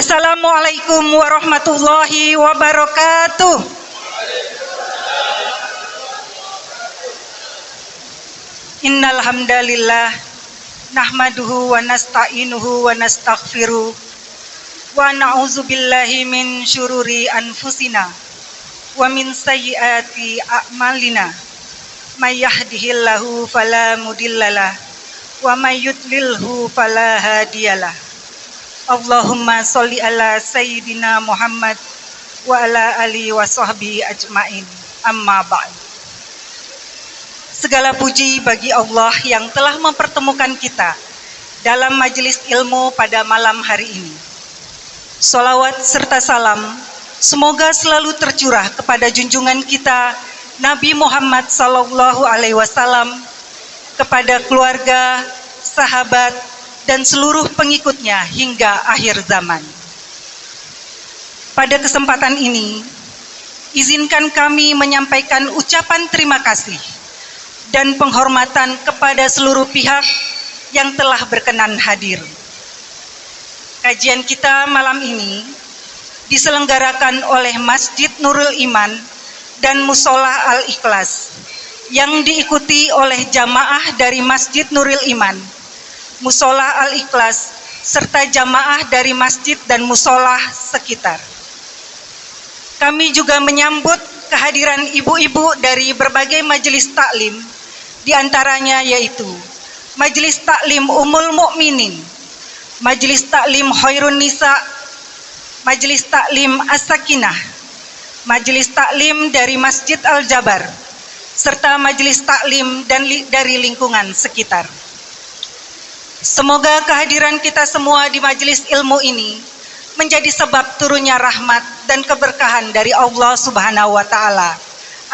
Assalamualaikum warahmatullahi wabarakatuh. Innal hamdalillah nahmaduhu wa nasta'inuhu wa nastaghfiruh wa na'udzu billahi min syururi anfusina wa min sayyiati a'malina. May yahdihillahu fala mudhillalah wa may yudlilhu fala hadiyalah. Allahumma sholli ala sayyidina Muhammad wa ala alihi wa sahbihi ajmain. Amma ba'd. Segala puji bagi Allah yang telah mempertemukan kita dalam majelis ilmu pada malam hari ini. Sholawat serta salam semoga selalu tercurah kepada junjungan kita Nabi Muhammad sallallahu alaihi wasallam, kepada keluarga, sahabat, dan seluruh pengikutnya hingga akhir zaman. Pada kesempatan ini, izinkan kami menyampaikan ucapan terima kasih dan penghormatan kepada seluruh pihak yang telah berkenan hadir. Kajian kita malam ini diselenggarakan oleh Masjid Nurul Iman dan Mushola Al-Ikhlas yang diikuti oleh jamaah dari Masjid Nurul Iman, Mushola Al-Ikhlas, serta jamaah dari masjid dan mushola sekitar. Kami juga menyambut kehadiran ibu-ibu dari berbagai majelis taklim, diantaranya yaitu Majelis Taklim Ummul Mukminin, Majelis Taklim Khairun Nisa, Majelis Taklim As-Sakinah, Majelis Taklim dari Masjid Al-Jabar, serta majelis taklim dari lingkungan sekitar. Semoga kehadiran kita semua di majelis ilmu ini menjadi sebab turunnya rahmat dan keberkahan dari Allah Subhanahu wa Ta'ala.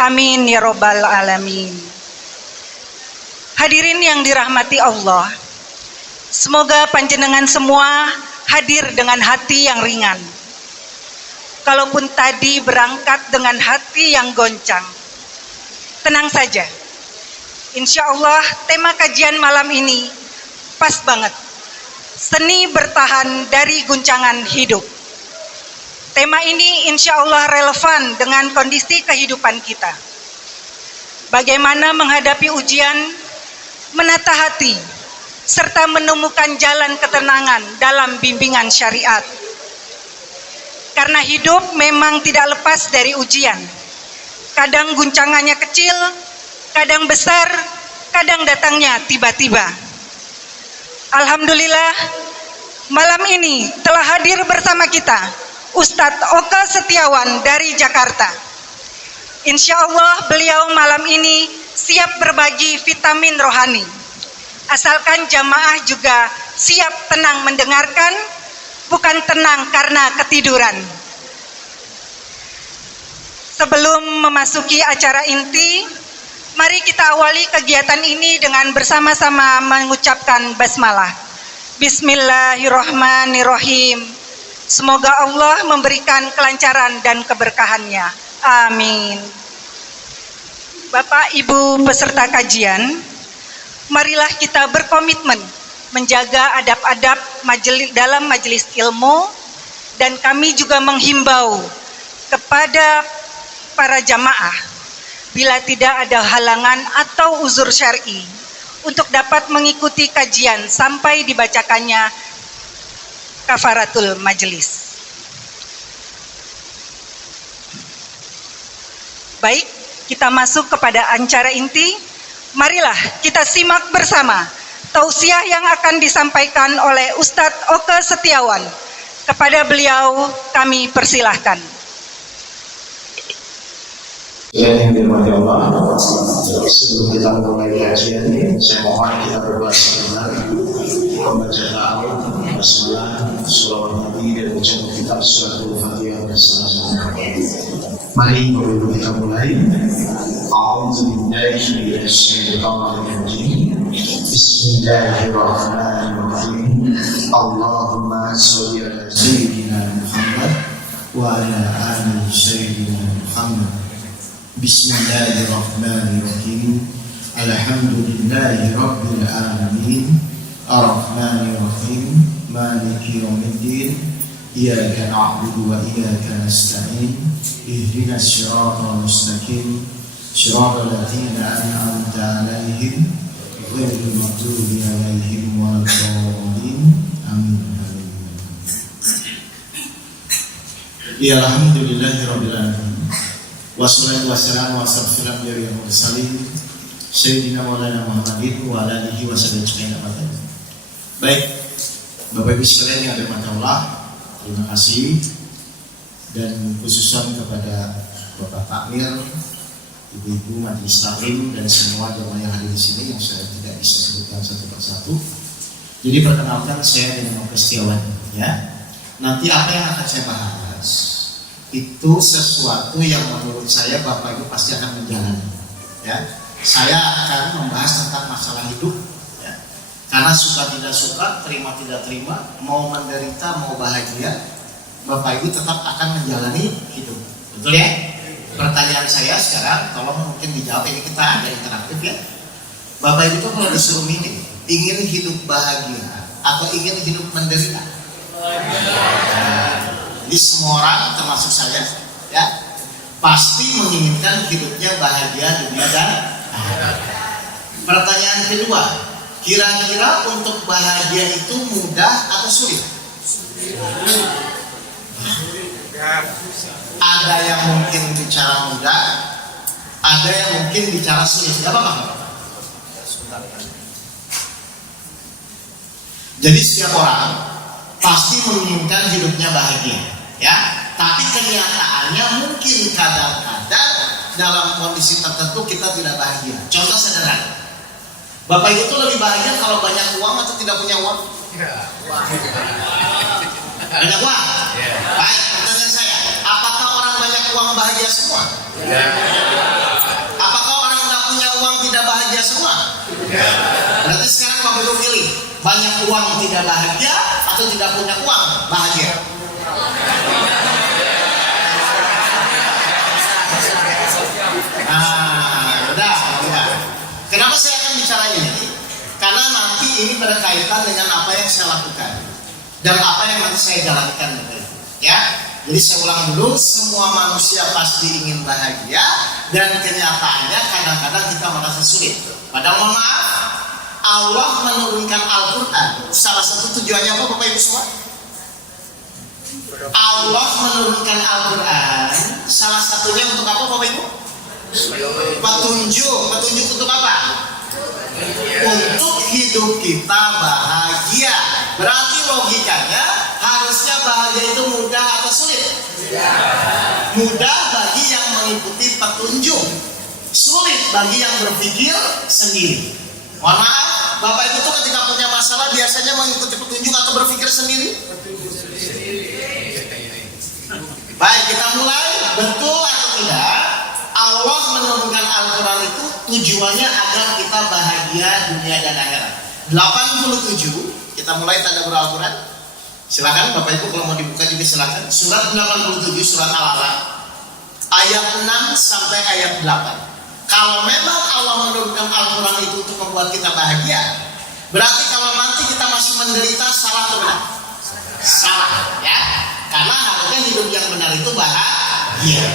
Amin ya Rabbal Alamin. Hadirin yang dirahmati Allah, semoga panjenengan semua hadir dengan hati yang ringan. Kalaupun tadi berangkat dengan hati yang goncang, tenang saja. Insya Allah tema kajian malam ini pas banget. Seni bertahan dari guncangan hidup. Tema ini insya Allah relevan dengan kondisi kehidupan kita. Bagaimana menghadapi ujian, menata hati, serta menemukan jalan ketenangan dalam bimbingan syariat. Karena hidup memang tidak lepas dari ujian. Kadang guncangannya kecil, kadang besar, kadang datangnya tiba-tiba. Alhamdulillah, malam ini telah hadir bersama kita Ustadz Oka Setiawan dari Jakarta. Insya Allah beliau malam ini siap berbagi vitamin rohani. Asalkan jamaah juga siap tenang mendengarkan, bukan tenang karena ketiduran. Sebelum memasuki acara inti, mari kita awali kegiatan ini dengan bersama-sama mengucapkan basmalah. Bismillahirrahmanirrahim. Semoga Allah memberikan kelancaran dan keberkahannya. Amin. Bapak Ibu peserta kajian, marilah kita berkomitmen menjaga adab-adab dalam majelis ilmu, dan kami juga menghimbau kepada para jamaah, bila tidak ada halangan atau uzur syar'i, untuk dapat mengikuti kajian sampai dibacakannya kafaratul majelis. Baik, kita masuk kepada acara inti. Marilah kita simak bersama tausiah yang akan disampaikan oleh Ustadz Oka Setiawan. Kepada beliau kami persilahkan. Yang dirahmati Allah, sebelum kita mulai kajian ini, saya mohon kita berdoa sebentar, membaca ta'awud, basmalah, sholawat Nabi, dan baca kitab surat Al-Fatihah bersama-sama. Mari sebelum kita mulai, A'udzubillahi minasyaitonir rajim. Bismillahirrahmanirrahim. Allahumma sholli ala sayyidina Muhammad wa ala ali sayyidina Muhammad. Bismillahirrahmanirrahim. Alhamdulillahi Rabbil Alamin. Ar-Rahmanirrahim. Maliki Yawmiddin. إياك نعبد وإياك نستعين اهدنا الصراط المستقيم صراط الذين أنعمت عليهم غير المغضوب عليهم ولا الضالين آمين. Ya alhamdulillahirabbil alamin. Wassalatu wassalamu ala asyrofil anbiya'i wal mursalin sayyidina maulana Muhammadin wa ala alihi washabihi ajmain. Baik, Bapak Ibu sekalian yang dirahmati Allah, terima kasih dan khususan kepada Bapak Takmir, Ibu-ibu majelis taklim dan semua jamaah yang hadir di sini yang saya tidak bisa sebutkan satu persatu. Jadi perkenalkan saya dengan Bapak Setiawan, ya. Nanti apa yang akan saya bahas itu sesuatu yang menurut saya Bapak Ibu pasti akan menjalani, ya. Saya akan membahas tentang masalah hidup, ya. Karena suka tidak suka, terima tidak terima, mau menderita mau bahagia, Bapak Ibu tetap akan menjalani hidup, betul ya? Pertanyaan saya sekarang, tolong mungkin dijawab, ini kita ada interaktif ya. Bapak Ibu tuh kalau disuruh milih, ingin hidup bahagia atau ingin hidup menderita? Jadi semua orang termasuk saya, ya, pasti menginginkan hidupnya bahagia dunia dan akhirat. Pertanyaan kedua, kira-kira untuk bahagia itu mudah atau sulit? Ada yang mungkin bicara mudah, ada yang mungkin bicara sulit. Gak apa-apa. Jadi setiap orang pasti menginginkan hidupnya bahagia, ya. Tapi kenyataannya mungkin kadang-kadang dalam kondisi tertentu kita tidak bahagia. Contoh sederhana, Bapak Ibu tuh lebih bahagia kalau banyak uang atau tidak punya uang? Banyak uang? Baik, pertanyaan saya, apakah orang banyak uang bahagia semua? Apakah orang nggak punya uang tidak bahagia semua? Berarti sekarang Bapak Ibu pilih, banyak uang tidak bahagia atau tidak punya uang bahagia? Udah. Kenapa saya akan bicara ini? Karena nanti ini berkaitan dengan apa yang saya lakukan dan apa yang nanti saya jalankan, ya. Jadi saya ulang dulu, semua manusia pasti ingin bahagia dan kenyataannya kadang-kadang kita merasa sulit. Padahal mohon maaf, Allah menurunkan Al-Quran, salah satu tujuannya apa Bapak Ibu semua? Allah menurunkan Al-Quran, salah satunya untuk apa Bapak Ibu? Petunjuk untuk apa? Untuk hidup kita bahagia. Berarti logikanya harusnya bahagia itu mudah atau sulit? Mudah bagi yang mengikuti petunjuk, sulit bagi yang berpikir sendiri. Mohon maaf, Bapak Ibu tuh ketika punya masalah biasanya mengikuti petunjuk atau berpikir sendiri? Baik, kita mulai. Betul atau tidak? Allah menurunkan Al-Quran itu tujuannya agar kita bahagia dunia dan akhirat. 87, kita mulai tadabbur Al-Quran. Silakan Bapak Ibu kalau mau dibuka juga silakan. Surat 87, surat Al-Alaq, ayat 6 sampai ayat 8. Kalau memang Allah menurunkan Al-Quran itu untuk membuat kita bahagia, berarti kalau nanti kita masih menderita, salah atau benar? Salah, ya. Karena harusnya hidup yang benar itu bahagia.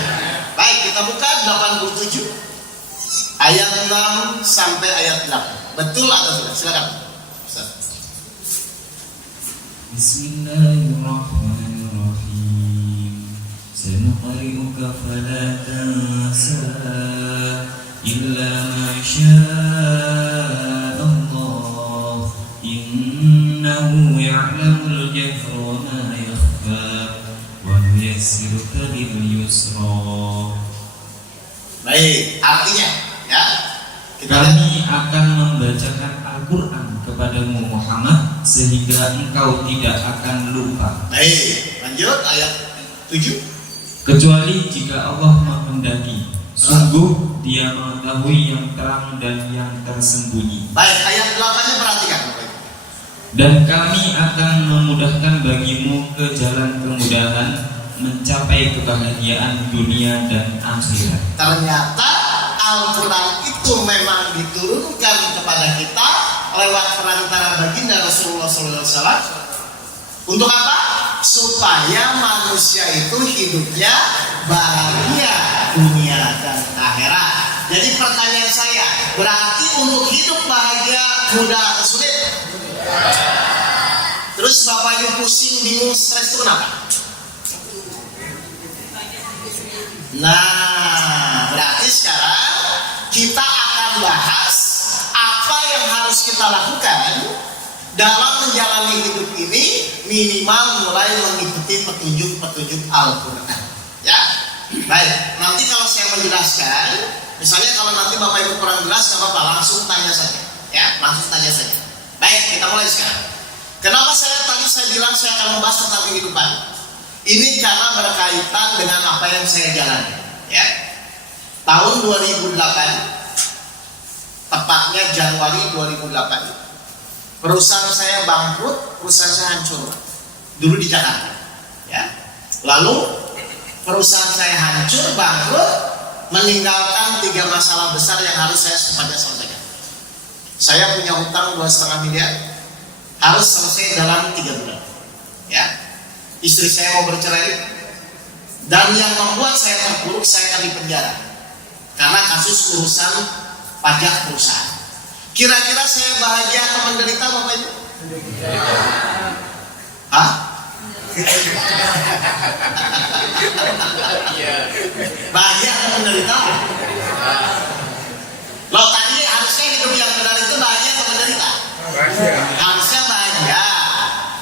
Baik, kita buka 87 ayat 6 sampai ayat 8. Betul atau tidak? Silakan. Bismillahirrahmanirrahim. Sanuqri'uka fala tansa illa ma syaa Allah innahu ya'lamul jahra wa ma yakhfa wa nuyassiruka lil yusra. Baik, artinya ya, kami akan membacakan Al-Quran kepadamu Muhammad sehingga engkau tidak akan lupa. Baik, lanjut ayat 7. Kecuali jika Allah menghendaki, sungguh Dia mengetahui yang terang dan yang tersembunyi. Baik, ayat 8-nya perhatikan. Dan kami akan memudahkan bagimu ke jalan kemudahan mencapai kebahagiaan dunia dan akhirat. Ternyata Al-Quran itu memang diturunkan kepada kita lewat perantara baginda Rasulullah SAW. Untuk apa? Supaya manusia itu hidupnya bahagia dunia dan akhirat. Jadi pertanyaan saya, berarti untuk hidup bahagia mudah atau sulit? Terus Bapak Ibu pusing, bingung, stres itu kenapa? Nah, berarti sekarang kita akan bahas apa yang harus kita lakukan dalam menjalani hidup ini, minimal mulai mengikuti petunjuk-petunjuk Al-Quran. Ya, baik. Nanti kalau saya menjelaskan, misalnya kalau nanti Bapak Ibu kurang jelas, nggak apa-apa, langsung tanya saja. Ya, langsung tanya saja. Baik, kita mulai sekarang. Kenapa tadi saya bilang saya akan membahas tentang kehidupan? Ini karena berkaitan dengan apa yang saya jalani. Ya, tahun 2008, tepatnya Januari 2008. Perusahaan saya bangkrut, perusahaan saya hancur. Dulu di Jakarta. Ya. Lalu perusahaan saya hancur, bangkrut, meninggalkan 3 masalah besar yang harus saya secepatnya selesaikan. Saya punya hutang 2,5 miliar, harus selesai dalam 3 bulan. Ya. Istri saya mau bercerai, dan yang membuat saya terpuruk, saya akan dipenjara karena kasus urusan pajak perusahaan. Kira-kira saya bahagia atau menderita, Bapak Ibu? Hah? Bahagia atau menderita? Loh, tadi harusnya hidup yang benar itu bahagia atau menderita? Harusnya bahagia,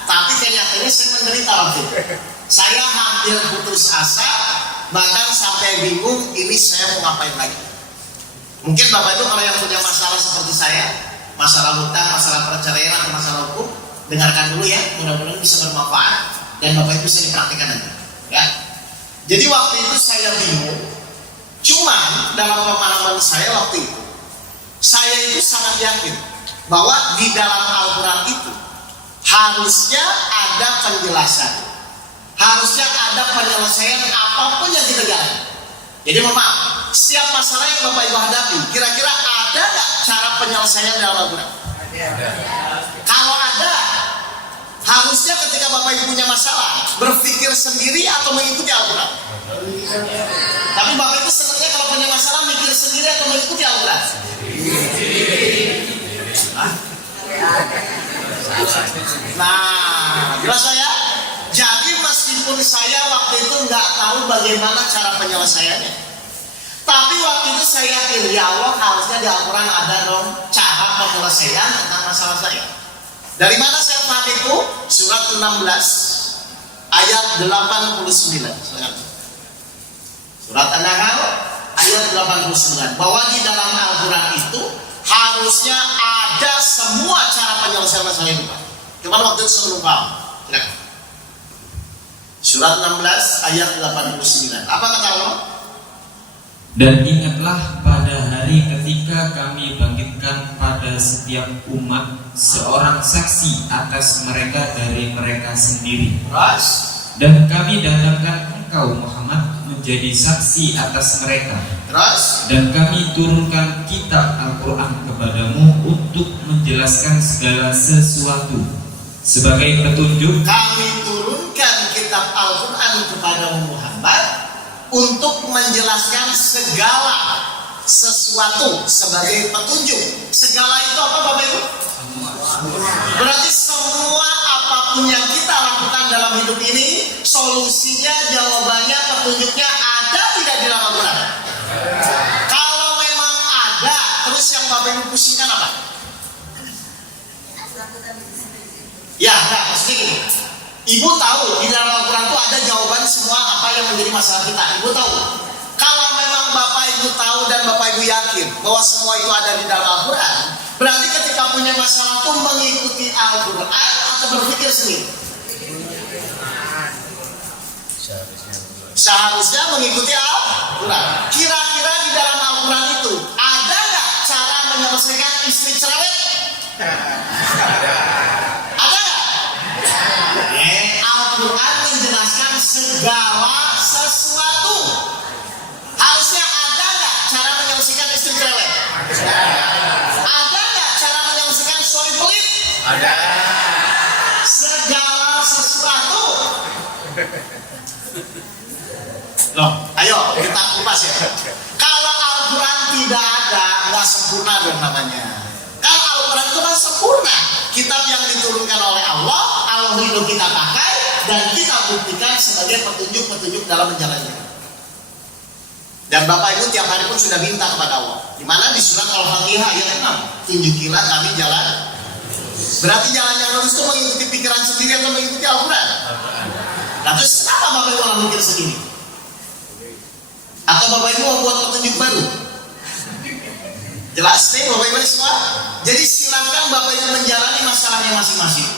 tapi kenyataannya saya menderita waktu itu. Saya hampir putus asa, bahkan sampai bingung ini saya mau ngapain lagi. Mungkin Bapak Ibu kalau yang punya masalah seperti saya, masalah hutang, masalah perceraian atau masalah hukum, dengarkan dulu ya, mudah-mudahan bisa bermanfaat dan Bapak Ibu bisa dipraktikkan nanti. Ya. Jadi waktu itu saya bingung. Cuman dalam pemahaman saya waktu itu, saya itu sangat yakin bahwa di dalam Al-Quran itu harusnya ada penjelasan, harusnya ada penyelesaian apapun yang kita jalani. Jadi maaf, setiap masalah yang Bapak Ibu hadapi, kira-kira ada nggak cara penyelesaian dalam Al-Quran? Kalau ada, harusnya ketika Bapak Ibu punya masalah, berpikir sendiri atau mengikuti Al-Quran. Tapi Bapak Ibu sebenarnya kalau punya masalah, mikir sendiri atau mengikuti Al-Quran? Nah, jelas saya. Jadi meskipun saya waktu itu nggak tahu bagaimana cara penyelesaiannya, tapi waktu itu saya yakin ya Allah harusnya di Al-Quran ada dong cara penyelesaian tentang masalah saya. Dari mana saya paham itu? Surat 16 ayat 89. Surat An-Nahl ayat 89, bahwa di dalam Al-Quran itu harusnya ada semua cara penyelesaian masalah hidup. Cuman waktu itu saya belum paham. Silakan. Surat 16 ayat 89. Apa kata Allah? Dan ingatlah pada hari ketika kami bangkitkan pada setiap umat seorang saksi atas mereka dari mereka sendiri. Terus? Dan kami datangkan engkau Muhammad menjadi saksi atas mereka. Terus? Dan kami turunkan kitab Al-Quran kepadamu untuk menjelaskan segala sesuatu sebagai petunjuk. Kami turunkan kitab Al-Quran kepada Muhammad untuk menjelaskan segala sesuatu sebagai petunjuk. Segala itu apa Bapak Ibu? Berarti semua apapun yang kita lakukan dalam hidup ini, solusinya, jawabannya, petunjuknya ada tidak di dalam Al-Quran? Kalau memang ada, terus yang Bapak Ibu pusingkan apa? Ya, enggak, pasti gini. Ibu tahu di dalam Al-Quran itu ada jawaban semua apa yang menjadi masalah kita. Ibu tahu. Kalau memang Bapak Ibu tahu dan Bapak Ibu yakin bahwa semua itu ada di dalam Al-Quran, berarti ketika punya masalah itu mengikuti Al-Quran atau berpikir sendiri? Seharusnya mengikuti Al-Quran. Kira-kira di dalam Al-Quran itu ada nggak cara menyelesaikan istri cerewet? Ada nggak? Al-Quran menjelaskan segala sesuatu. Harusnya ada nggak cara menyelesaikan istri cerewet? Ada nggak cara menyelesaikan suami pelit? Ada. Segala sesuatu Loh, ayo kita kupas ya. Kalau Al-Quran tidak ada, nggak sempurna dong namanya. Kalau Al-Quran itu kan sempurna, kitab yang diturunkan oleh Allah, Al-Quran kita pakai dan kita buktikan sebagai petunjuk-petunjuk dalam menjalannya. Dan Bapak Ibu tiap hari pun sudah minta kepada Allah. Di mana di surat Al-Fatihah ayat 6, tunjukilah kami jalan. Berarti jalan yang lurus itu mengikuti pikiran sendiri atau mengikuti Al-Quran? Nah, terus kenapa Bapak Ibu orang mikir sendiri? Atau Bapak Ibu membuat petunjuk baru? Jelas nih Bapak Ibu semua? Jadi silakan Bapak Ibu menjalani masalahnya masing-masing.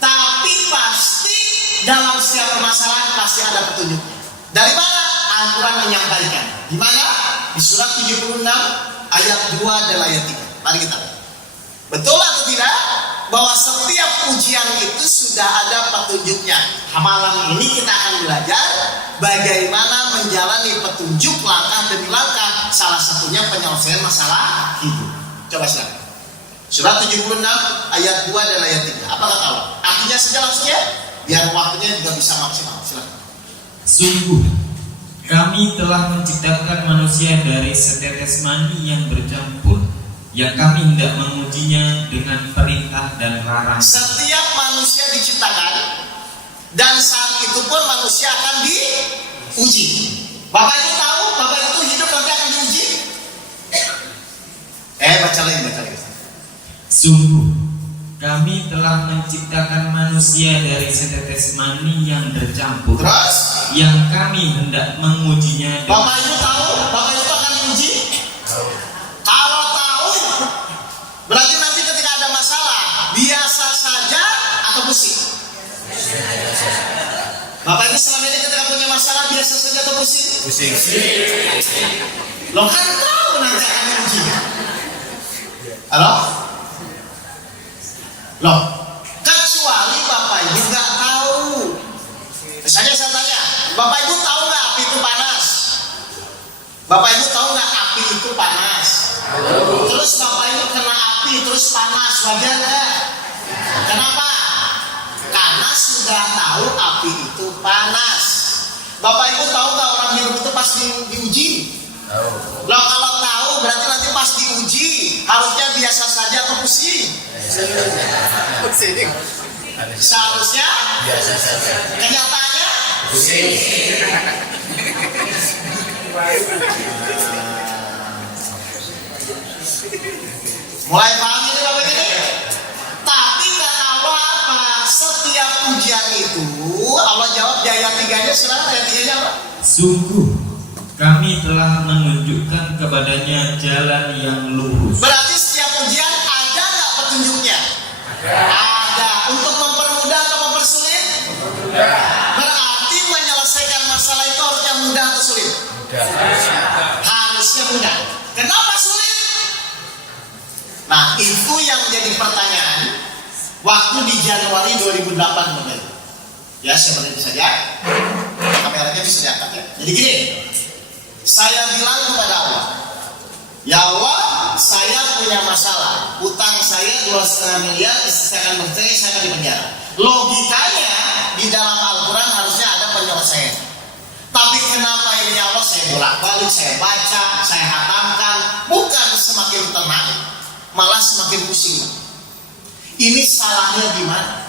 Tapi pasti dalam setiap permasalahan pasti ada petunjuknya. Dari mana? Al-Quran menyampaikan. Di mana? Di surat 76 ayat 2 dan ayat 3. Mari kita lihat. Betul atau tidak? Bahwa setiap ujian itu sudah ada petunjuknya. Malam ini kita akan belajar bagaimana menjalani petunjuk langkah demi langkah. Salah satunya penyelesaian masalah hidup. Coba silakan. Surat 76 ayat 2 dan ayat 3. Apa kata Allah? Artinya saja langsung ya, biar waktunya juga bisa maksimal. Silakan. Sungguh, kami telah menciptakan manusia dari setetes mani yang bercampur, yang kami hendak mengujinya dengan perintah dan larangan. Setiap manusia diciptakan, dan saat itu pun manusia akan diuji. Bapak Ibu tahu, Bapak Ibu hidup nanti akan diuji. Baca lagi. Sungguh, kami telah menciptakan manusia dari setetes mani yang bercampur, Terus, yang kami hendak mengujinya. Bapak Ibu tahu, Bapak Ibu akan diuji. Kalau tahu, berarti nanti ketika ada masalah, biasa saja atau pusing? Bapak Ibu selama ini ketika punya masalah, biasa saja atau pusing? Pusing. Lo kan tahu nanti akan diuji. Halo? Loh, kecuali Bapak Ibu nggak tahu. Misalnya saya tanya, Bapak Ibu tahu nggak api itu panas? Bapak Ibu tahu nggak api itu panas? Terus Bapak Ibu kena api terus panas, wajar nggak? Kenapa? Karena sudah tahu api itu panas. Bapak Ibu tahu nggak orang hidup itu pasti diuji? Loh, kalau tahu berarti nanti pas diuji harusnya biasa saja atau pusing? Seharusnya biasa saja. Kenyataannya pusing. Mulai paham ini Bapak ini? Tapi kata Allah apa? Setiap ujian itu Allah jawab di ayat 3-nya, saudara, ayat 3-nya apa? Sungguh, kami telah menunjukkan kepadanya jalan yang lurus. Berarti setiap ujian ada nggak petunjuknya? Ada. Untuk mempermudah atau mempersulit? Berarti menyelesaikan masalah itu harusnya mudah atau sulit? Harusnya mudah. Kenapa sulit? Nah, itu yang jadi pertanyaan waktu di Januari 2008 Bapak. Ya, seperti itu saja. Kameranya bisa diangkat ya. Jadi gini, saya bilang kepada Allah, ya Allah, saya punya masalah, utang saya 2,5 miliar, istri saya akan bercerai, saya akan dipenjara. Logikanya di dalam Al-Quran harusnya ada penyelesaian. Tapi kenapa ini ya Allah, saya bolak-balik, saya baca, saya hatamkan, bukan semakin tenang, malah semakin pusing. Ini salahnya di mana?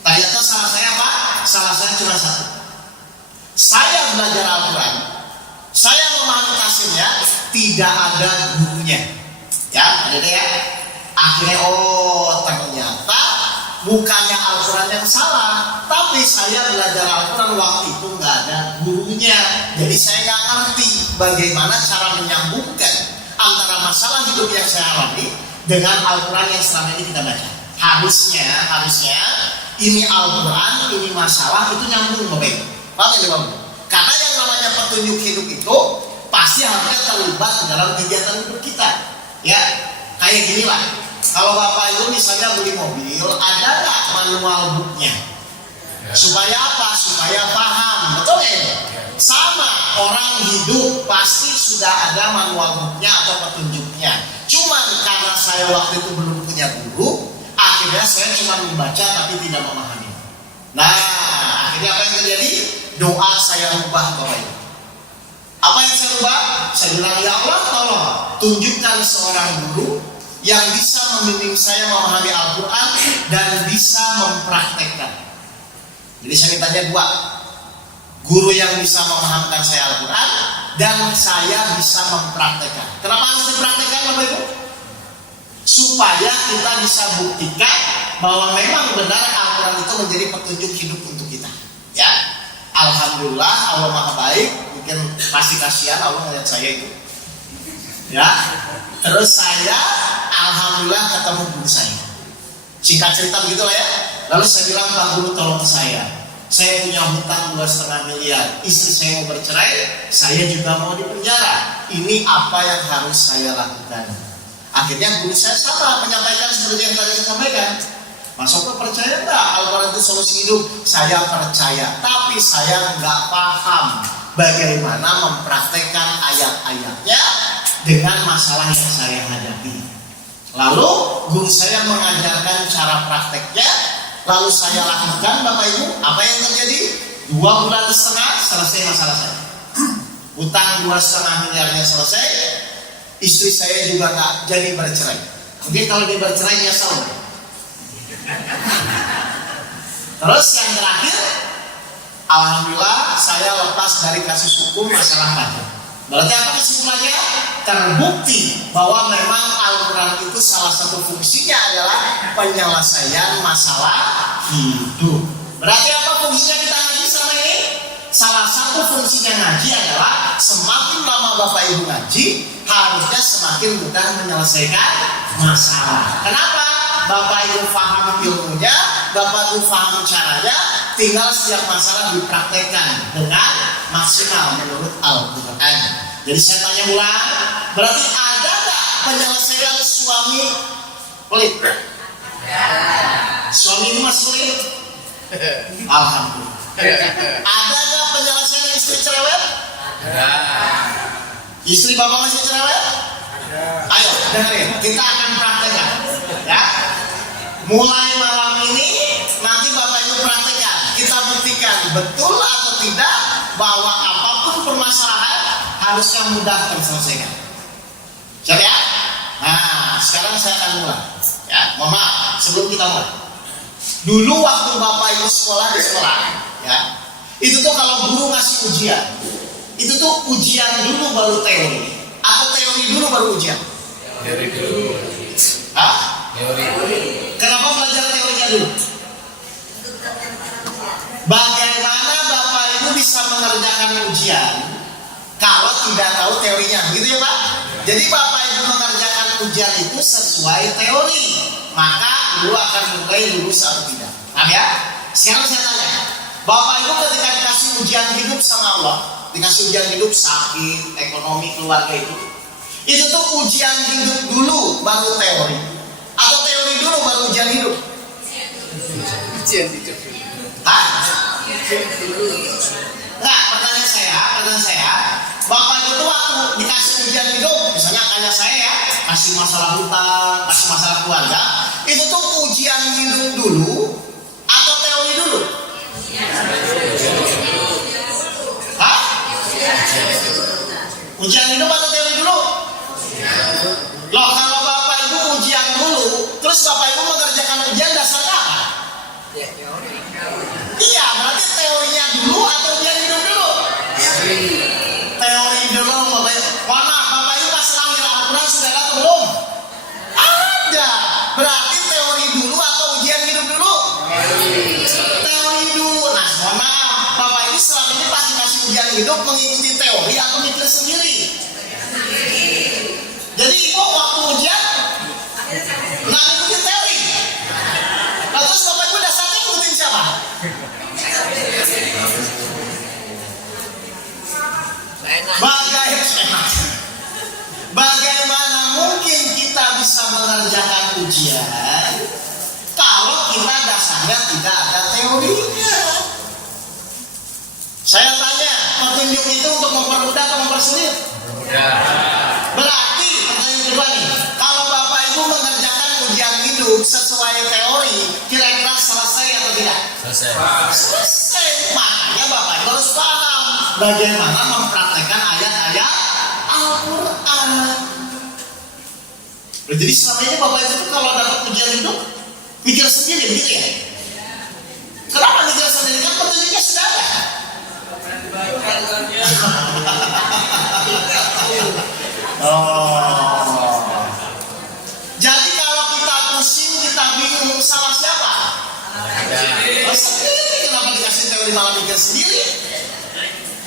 Ternyata salah saya apa? Salah saya cuma satu. Saya belajar Al-Quran, saya memahami tafsirnya, tidak ada gurunya. Ya, ada deh ya. Akhirnya ternyata bukannya Al-Quran yang salah, tapi saya belajar Al-Quran waktu itu nggak ada gurunya. Jadi saya nggak ngerti bagaimana cara menyambungkan antara masalah hidup yang saya alami dengan Al-Quran yang selama ini kita baca. Harusnya ini Al-Quran, ini masalah itu nyambung Bapak. Paham ya Bapak? Karena yang namanya petunjuk hidup itu pasti harusnya terlibat dalam kegiatan hidup kita. Ya, kayak gini lah. Kalau Bapak Ibu misalnya beli mobil, ada nggak manual booknya? Supaya apa? Supaya paham, betul ya? Sama, orang hidup pasti sudah ada manual booknya atau petunjuknya. Cuman karena saya waktu itu belum punya guru, akhirnya saya cuma membaca tapi tidak memahami. Nah, akhirnya apa yang terjadi? Doa saya rubah Bapak Ibu. Apa yang saya rubah? Saya bilang, ya Allah tolong tunjukkan seorang guru yang bisa membimbing saya memahami Al-Quran dan bisa mempraktekkan. Jadi saya mintanya dua, guru yang bisa memahamkan saya Al-Quran dan saya bisa mempraktekkan. Kenapa harus dipraktekkan Bapak Ibu? Supaya kita bisa buktikan bahwa memang benar Al-Quran itu menjadi petunjuk hidup untuk kita. Ya, alhamdulillah Allah Maha Baik. Mungkin pasti kasihan Allah melihat saya itu. Ya, terus saya alhamdulillah ketemu guru saya. Singkat cerita begitu lah ya. Lalu saya bilang, Pak Guru tolong saya punya hutang 2,5 miliar, istri saya mau bercerai, saya juga mau dipenjara. Ini apa yang harus saya lakukan? Akhirnya guru saya sama menyampaikan seperti yang tadi saya sampaikan. Mas Oko percaya nggak Al-Quran itu solusi hidup? Saya percaya, tapi saya nggak paham bagaimana mempraktekkan ayat-ayatnya dengan masalah yang saya hadapi. Lalu guru saya mengajarkan cara prakteknya, lalu saya lakukan Bapak Ibu. Apa yang terjadi? 2,5 bulan selesai masalah saya. Hutang 2,5 miliarnya selesai. Istri saya juga nggak jadi bercerai. Mungkin kalau dia bercerai dia salah. Terus yang terakhir, alhamdulillah saya lepas dari kasus hukum masalah pajak. Berarti apa kesimpulannya? Terbukti bahwa memang Al-Quran itu salah satu fungsinya adalah penyelesaian masalah hidup. Berarti apa fungsinya kita ngaji selama ini? Salah satu fungsinya ngaji adalah semakin lama Bapak Ibu ngaji, harusnya semakin mudah menyelesaikan masalah. Kenapa? Bapak Ibu paham ilmunya, Bapak Ibu paham caranya, tinggal setiap masalah dipraktekkan dengan maksimal menurut Al-Quran. Jadi saya tanya ulang, berarti ada nggak penyelesaian suami pelit? Suami ini masih pelit? Alhamdulillah. Ada nggak penyelesaian istri cerewet? Istri bapak masih cerewet? Ayo dengerin, kita akan praktekkan, ya. Mulai malam ini nanti Bapak Ibu praktekkan, kita buktikan betul atau tidak bahwa apapun permasalahan harusnya mudah terselesaikan. Siap ya? Nah, sekarang saya akan mulai. Ya, mohon maaf sebelum kita mulai. Dulu waktu Bapak Ibu sekolah di sekolah, ya, itu tuh kalau guru ngasih ujian, itu tuh ujian dulu baru teori, atau teori dulu baru ujian? Teori dulu. Hah? Teori dulu. Kenapa belajar teorinya dulu? Bagaimana Bapak Ibu bisa mengerjakan ujian kalau tidak tahu teorinya, gitu ya Pak? Jadi Bapak Ibu mengerjakan ujian itu sesuai teori, maka dulu akan menilai lulus atau tidak. Paham ya? Sekarang saya tanya, Bapak Ibu ketika dikasih ujian hidup sama Allah, dikasih ujian hidup sakit, ekonomi, keluarga itu tuh ujian hidup dulu baru teori, atau teori dulu baru ujian hidup? Ujian hidup. Hah? Enggak, pertanyaan saya, Bapak Ibu tuh waktu dikasih ujian hidup, misalnya kayak saya ya, kasih masalah hutang, kasih masalah keluarga, itu tuh ujian hidup dulu atau teori dulu? Hah? Ujian hidup atau teori dulu? Loh, kalau Bapak Ibu ujian dulu, terus Bapak Ibu mengerjakan ujian dasarnya apa? Iya, berarti teorinya dulu atau ujian hidup dulu? Teori dulu, Bapak Ibu. Mana Bapak Ibu pas lahir Al-Quran sudah ada belum? Ada. Berarti teori dulu atau ujian hidup dulu? Teori dulu. Nah, mohon maaf, Bapak Ibu selama ini pas dikasih ujian hidup mengikuti teori atau mikir sendiri? Jadi Ibu waktu ujian nggak ngikutin teori. Nah, terus Bapak Ibu dasarnya ngikutin siapa? Bagaimana mungkin kita bisa mengerjakan ujian kalau kita dasarnya tidak ada teorinya? Saya tanya, petunjuk itu untuk mempermudah atau mempersulit? Berarti pertanyaan kedua nih, kalau Bapak Ibu mengerjakan ujian hidup sesuai teori, kira-kira selesai atau tidak? Selesai. makanya Bapak Ibu harus paham bagaimana mempraktekkan ayat-ayat Al-Quran. Jadi selama ini Bapak Ibu kalau dapat ujian hidup pikir sendiri begitu ya? Kenapa pikir sendiri? Kan petunjuknya sudah ada. Jadi kalau kita pusing, kita bingung, salah siapa? Sendiri. Kenapa dikasih teori malah pikir sendiri?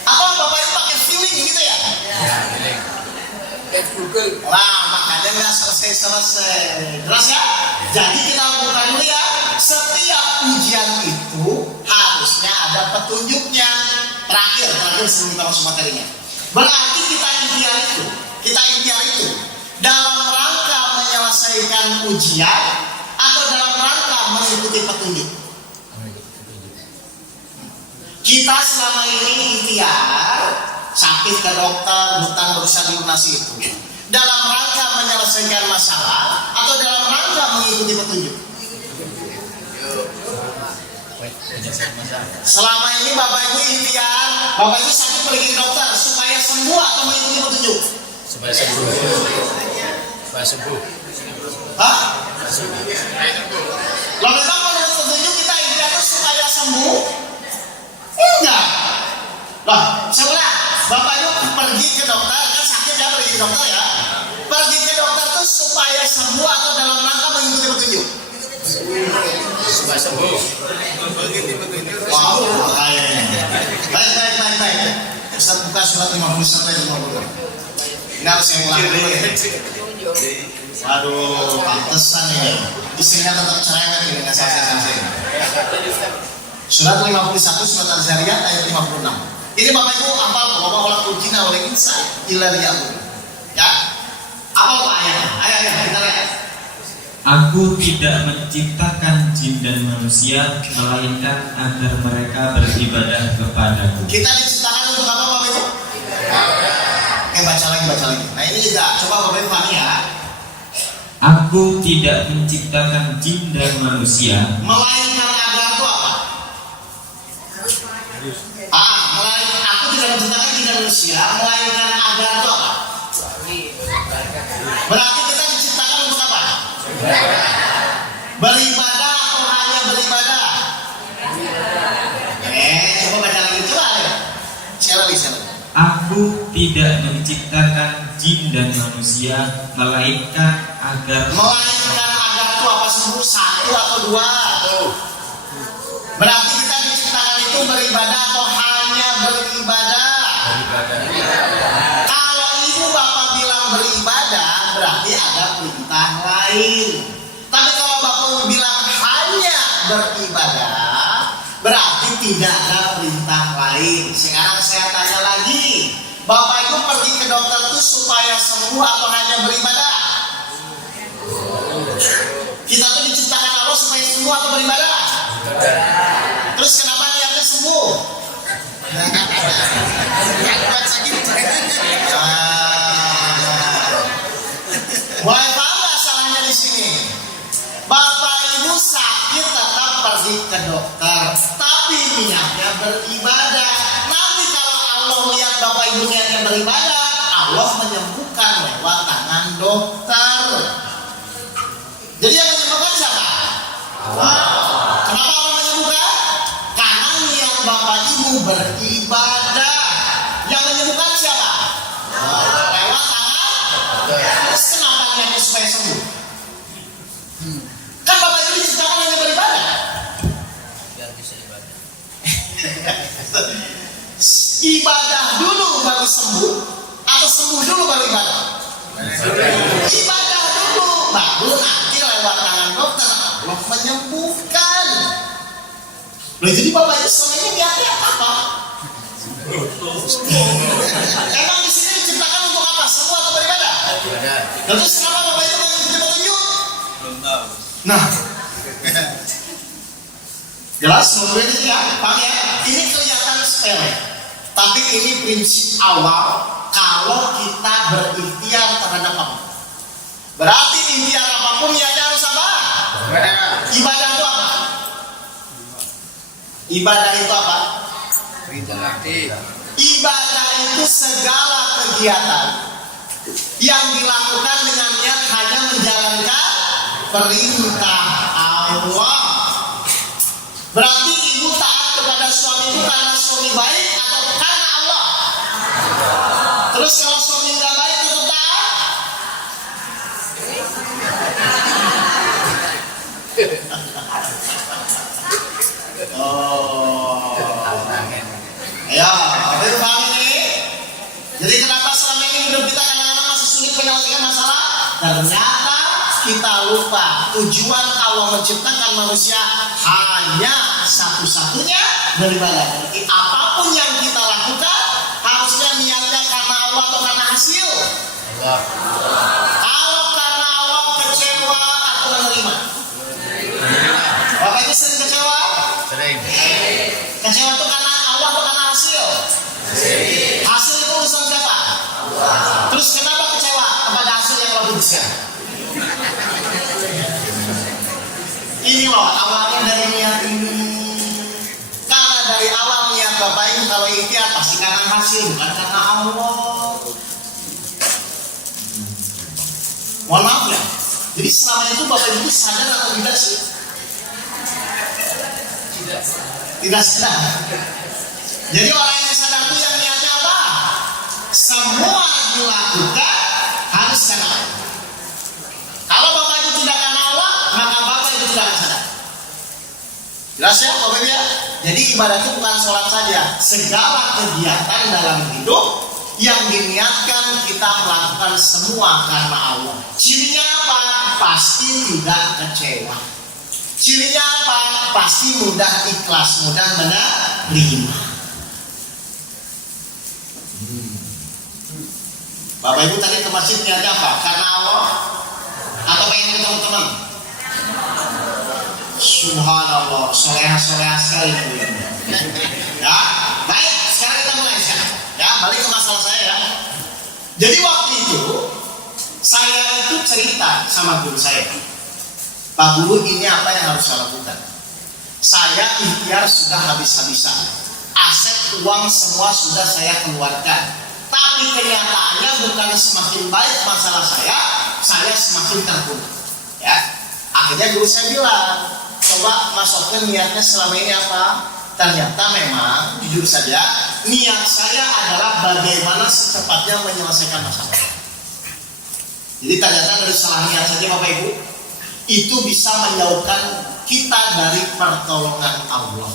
Atau Bapak Ibu pakai feeling gitu ya? Google. Nah, makanya nggak selesai. Jelas ya? Jadi kita buka dulu ya. Setiap ujian itu harusnya ada petunjuknya. Terakhir sebelum kita masuk materinya. Berarti kita ikhtiar itu dalam rangka menyelesaikan ujian atau dalam rangka mengikuti petunjuk. Kita selama ini ikhtiar sakit ke dokter, hutang berusaha dilunasi itu dalam rangka menyelesaikan masalah atau dalam rangka mengikuti petunjuk. Selama ini Bapak Ibu ikhtiar, Bapak Ibu sakit pergi ke dokter supaya sembuh atau mengikuti petunjuk? Supaya sembuh. Hah? Kalau memang menurut petunjuk kita ikhtiar itu supaya sembuh? Enggak. Lah, sebelah Bapak Ibu pergi ke dokter, kan sakit ya pergi ke dokter ya. Pergi ke dokter itu supaya sembuh atau dalam rangka mengikuti petunjuk? Supaya sembuh. Wow, baik. Ustaz buka surat 50 sampai 50. Ini harus yang ulang dulu ya. Aduh, pantesan ini. Isinya tetap cerewet ini nggak selesai. Surat 51 surat Al-Zariyat ayat 56. Ini Bapak Ibu hafal bahwa Allah kujina oleh insan illa liya'budun. Ya. Apa ayatnya? Ayo kita lihat. Aku tidak menciptakan jin dan manusia melainkan agar mereka beribadah kepadaku. Kita diciptakan untuk apa Bapak Ibu? Baca lagi. Nah ini juga coba Bapak Ibu pahami ya. Aku tidak menciptakan jin dan manusia melainkan agar itu apa? Melainkan aku tidak menciptakan jin dan manusia melainkan agar itu apa? Berarti kita diciptakan untuk apa? Beribadah atau hanya beribadah? Coba baca lagi coba ya. Sekali. Aku tidak menciptakan jin dan manusia melainkan agar itu apa sembuh? Satu atau dua? Berarti kita diciptakan itu beribadah atau hanya beribadah? Kalau ibu bapak bilang beribadah berarti ada perintah lain. Tapi kalau bapak bilang hanya beribadah berarti tidak ada perintah lain. Sekarang saya tanya lagi, Bapak Ibu pergi ke dokter itu supaya sembuh atau hanya beribadah? Kita tuh diciptakan Allah supaya sembuh atau beribadah? Terus kenapa niatnya sembuh? Boleh paham nggak salahnya di sini? Bapak Ibu sakit tetap pergi ke dokter, tapi niatnya beribadah. Nanti kalau Allah lihat Bapak Ibu niatnya beribadah, Allah menyembuhkan lewat tangan dokter. Jadi yang menyembuhkan siapa? Allah. Kenapa Allah menyembuhkan? Karena niat Bapak Ibu beribadah. Yang menyembuhkan siapa? Allah. Lewat tangan. Terus kenapa niatnya supaya sembuh? Kan Bapak Ibu diciptakan hanya beribadah. Biar bisa ibadah. Ibadah dulu baru sembuh atau sembuh dulu baru ibadah? Ibadah dulu baru nanti lewat tangan dokter Allah menyembuhkan. Loh, jadi Bapak Ibu selama ini niatnya apa? Emang di sini diciptakan untuk apa? Sembuh atau beribadah? Terus kenapa Bapak Ibu mengikuti petunjuk? Belum tahu. Nah, jelas menurut ini ya, Pak ya, ini kelihatan sepele, tapi ini prinsip awal kalau kita berikhtiar terhadap apa. Berarti ikhtiar apapun ya harus apa? Ibadah itu apa? Ibadah itu apa? Ibadah itu segala kegiatan yang dilakukan dengan niat hanya menjalankan perintah Allah. Berarti ibu taat kepada suami itu karena suami baik atau karena Allah? Terus kalau suami nggak baik itu taat? Oh, ya, tapi paham ini. Jadi kenapa selama ini hidup kita kadang-kadang masih sulit menyelesaikan masalah? Ternyata kita lupa tujuan Allah menciptakan manusia hanya satu-satunya beribadah. Jadi apapun yang kita lakukan harusnya niatnya karena Allah atau karena hasil. Kalau karena Allah kecewa atau menerima? Bapak itu sering kecewa? Sering. Kecewa itu karena Allah atau karena hasil? Hasil itu urusan siapa? Terus kenapa kecewa kepada hasil yang Allah putuskan? Ini loh awalnya dari niat ini. Karena dari awal niat Bapak Ibu kalau ikhtiar pasti karena hasil bukan karena Allah. Mohon maaf ya. Jadi selama itu Bapak Ibu sadar atau tidak sih? Tidak sadar. Jadi orang yang sadar itu yang niatnya apa? Semua dilakukan harus karena Allah. Kalau Bapak Ibu tidak karena Allah, maka Bapak Ibu tidak akan sadar. Jelas ya Bapak Ibu ya? Jadi ibadah itu bukan sholat saja. Segala kegiatan dalam hidup yang diniatkan kita melakukan semua karena Allah. Cirinya apa? Pasti tidak kecewa. Cirinya apa? Pasti mudah ikhlas, mudah menerima. Bapak Ibu tadi ke masjid niatnya apa? Karena Allah atau pengen ketemu teman? Subhanallah, soleha-soleha sekali. Ya, baik. Sekarang kita mulai sekarang. Ya, balik ke masalah saya ya. Jadi waktu itu saya itu cerita sama guru saya. Pak Guru, ini apa yang harus saya lakukan? Saya ikhtiar sudah habis-habisan. Aset uang semua sudah saya keluarkan. Tapi kenyataannya bukan semakin baik masalah saya semakin terpuruk. Ya, akhirnya guru saya bilang, coba masukin niatnya selama ini apa? Ternyata memang jujur saja niat saya adalah bagaimana secepatnya menyelesaikan masalah. Jadi ternyata dari salah niat saja Bapak Ibu itu bisa menjauhkan kita dari pertolongan Allah.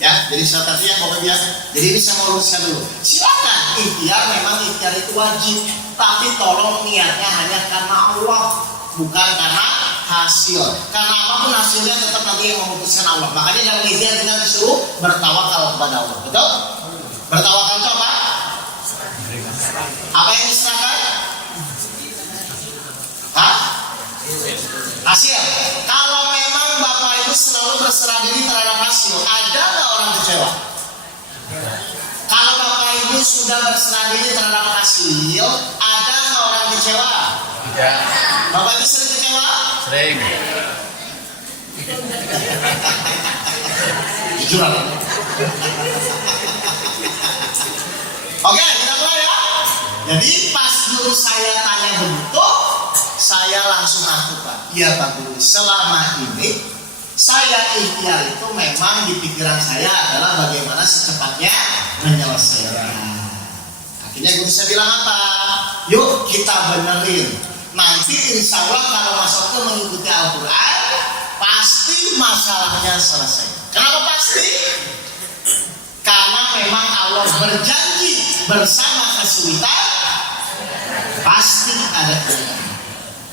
Ya, jadi salah satunya Bapak Ibu ya. Jadi ini saya mau luruskan dulu. Silakan ikhtiar, memang ikhtiar itu wajib, tapi tolong niatnya hanya karena Allah, bukan karena hasil. Karena apapun hasilnya tetap nanti yang memutuskan Allah. Makanya dalam ikhtiar kita disuruh bertawakal kepada Allah. Betul? Bertawakal itu apa? Apa yang diserahkan? Hah? Hasil. Kalau memang Bapak Ibu selalu berserah diri terhadap hasil, ada nggak orang kecewa? Kalau Bapak Ibu sudah berserah diri terhadap hasil, ada nggak orang kecewa? Tidak. Bapak Ibu sering kecewa? Sering. Jujur. Oke, kita mulai ya. Jadi pas guru saya tanya begitu, saya langsung ngaku Pak. Iya Pak Guru, selama ini saya ikhtiar itu memang di pikiran saya adalah bagaimana secepatnya menyelesaikan. Akhirnya guru saya bilang apa? Yuk kita benerin. Nanti insya Allah kalau masuk ke mengikuti Al-Quran, pasti masalahnya selesai. Kenapa pasti? Karena memang Allah berjanji bersama kesulitan pasti ada kemudahan.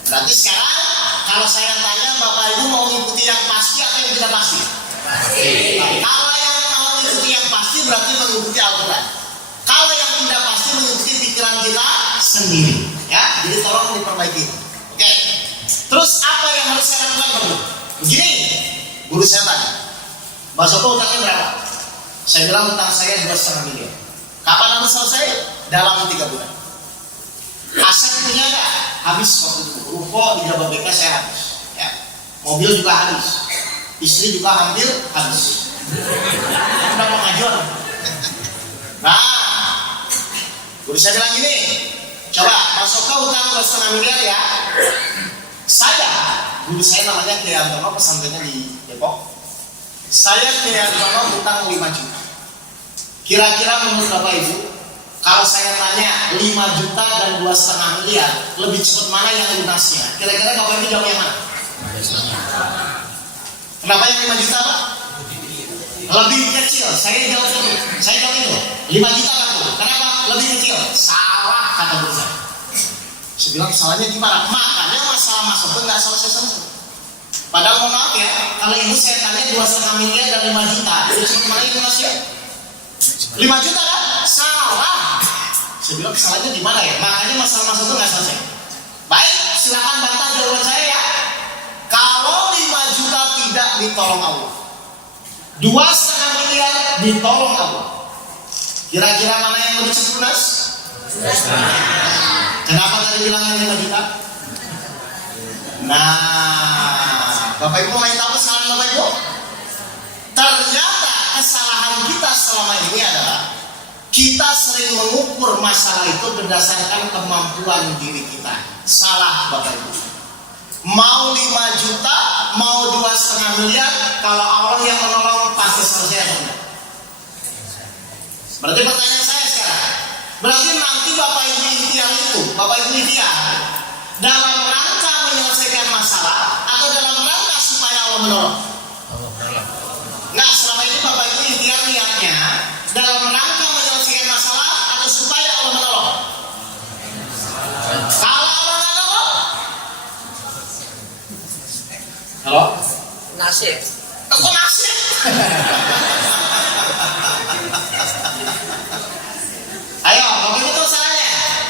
Berarti sekarang kalau saya tanya Bapak Ibu mau mengikuti yang pasti atau yang tidak pasti? Pasti. Kalau yang mau mengikuti yang pasti berarti mengikuti Al-Quran. Kalau yang tidak pasti mengikuti pikiran kita sendiri. Ya, jadi tolong diperbaiki. Oke. Terus apa yang harus saya lakukan Bapak? Begini, guru saya tanya, Mbak Soko utangnya berapa? Saya bilang utang saya 2,5 miliar. Kapan harus selesai? Dalam 3 bulan. Aset punya nggak? Habis waktu itu. Ruko di Jababeka saya habis. Ya. Mobil juga habis. Istri juga hampir habis. Udah pengajuan. Nah, guru saya bilang gini, coba masuk ke hutang 2,5 miliar ya. Guru saya namanya Kiai Antono, pesantrennya di Depok. Saya Kiai Antono hutang 5 juta. Kira-kira menurut Bapak Ibu, kalau saya tanya 5 juta dan 2,5 miliar, lebih cepat mana yang lunasnya? Kira-kira Bapak Ibu jawab yang mana? Kenapa yang 5 juta Pak? Lebih kecil. Saya jawab itu. 5 juta Pak. Kenapa? Lebih kecil. Salah kata guru saya. Saya bilang salahnya gimana? Makanya masalah masuk itu nggak selesai. Padahal mohon maaf ya, kalau ibu saya tanya 2,5 miliar dan 5 juta, itu cuma mana yang lunasnya? 5 juta kan? Salah. Saya bilang salahnya di mana ya? Makanya masalah masuk itu nggak selesai. Baik, silakan bantah jawaban saya ya. Kalau 5 juta tidak ditolong Allah, 2,5 miliar ditolong Allah, kira-kira mana yang lebih cepat lunas? Kenapa tadi bilangnya 5 juta? Nah, Bapak Ibu main tahu kesalahan Bapak Ibu? Ternyata kesalahan kita selama ini adalah kita sering mengukur masalah itu berdasarkan kemampuan diri kita. Salah Bapak Ibu. Mau 5 juta, mau 2,5 miliar, kalau Allah yang menolong pasti selesai atau enggak? Berarti pertanyaan saya sekarang, berarti nanti Bapak Ibu ikhtiar itu, Bapak Ibu ikhtiar dalam rangka menyelesaikan masalah atau dalam rangka supaya Allah menolong? Nah, selama ini Bapak Ibu ikhtiar niatnya dalam rangka menyelesaikan masalah atau supaya Allah menolong? Kalau Allah nggak nolong, halo? Nasib. Kok nasib? Ayo, Bapak Ibu tahu salahnya?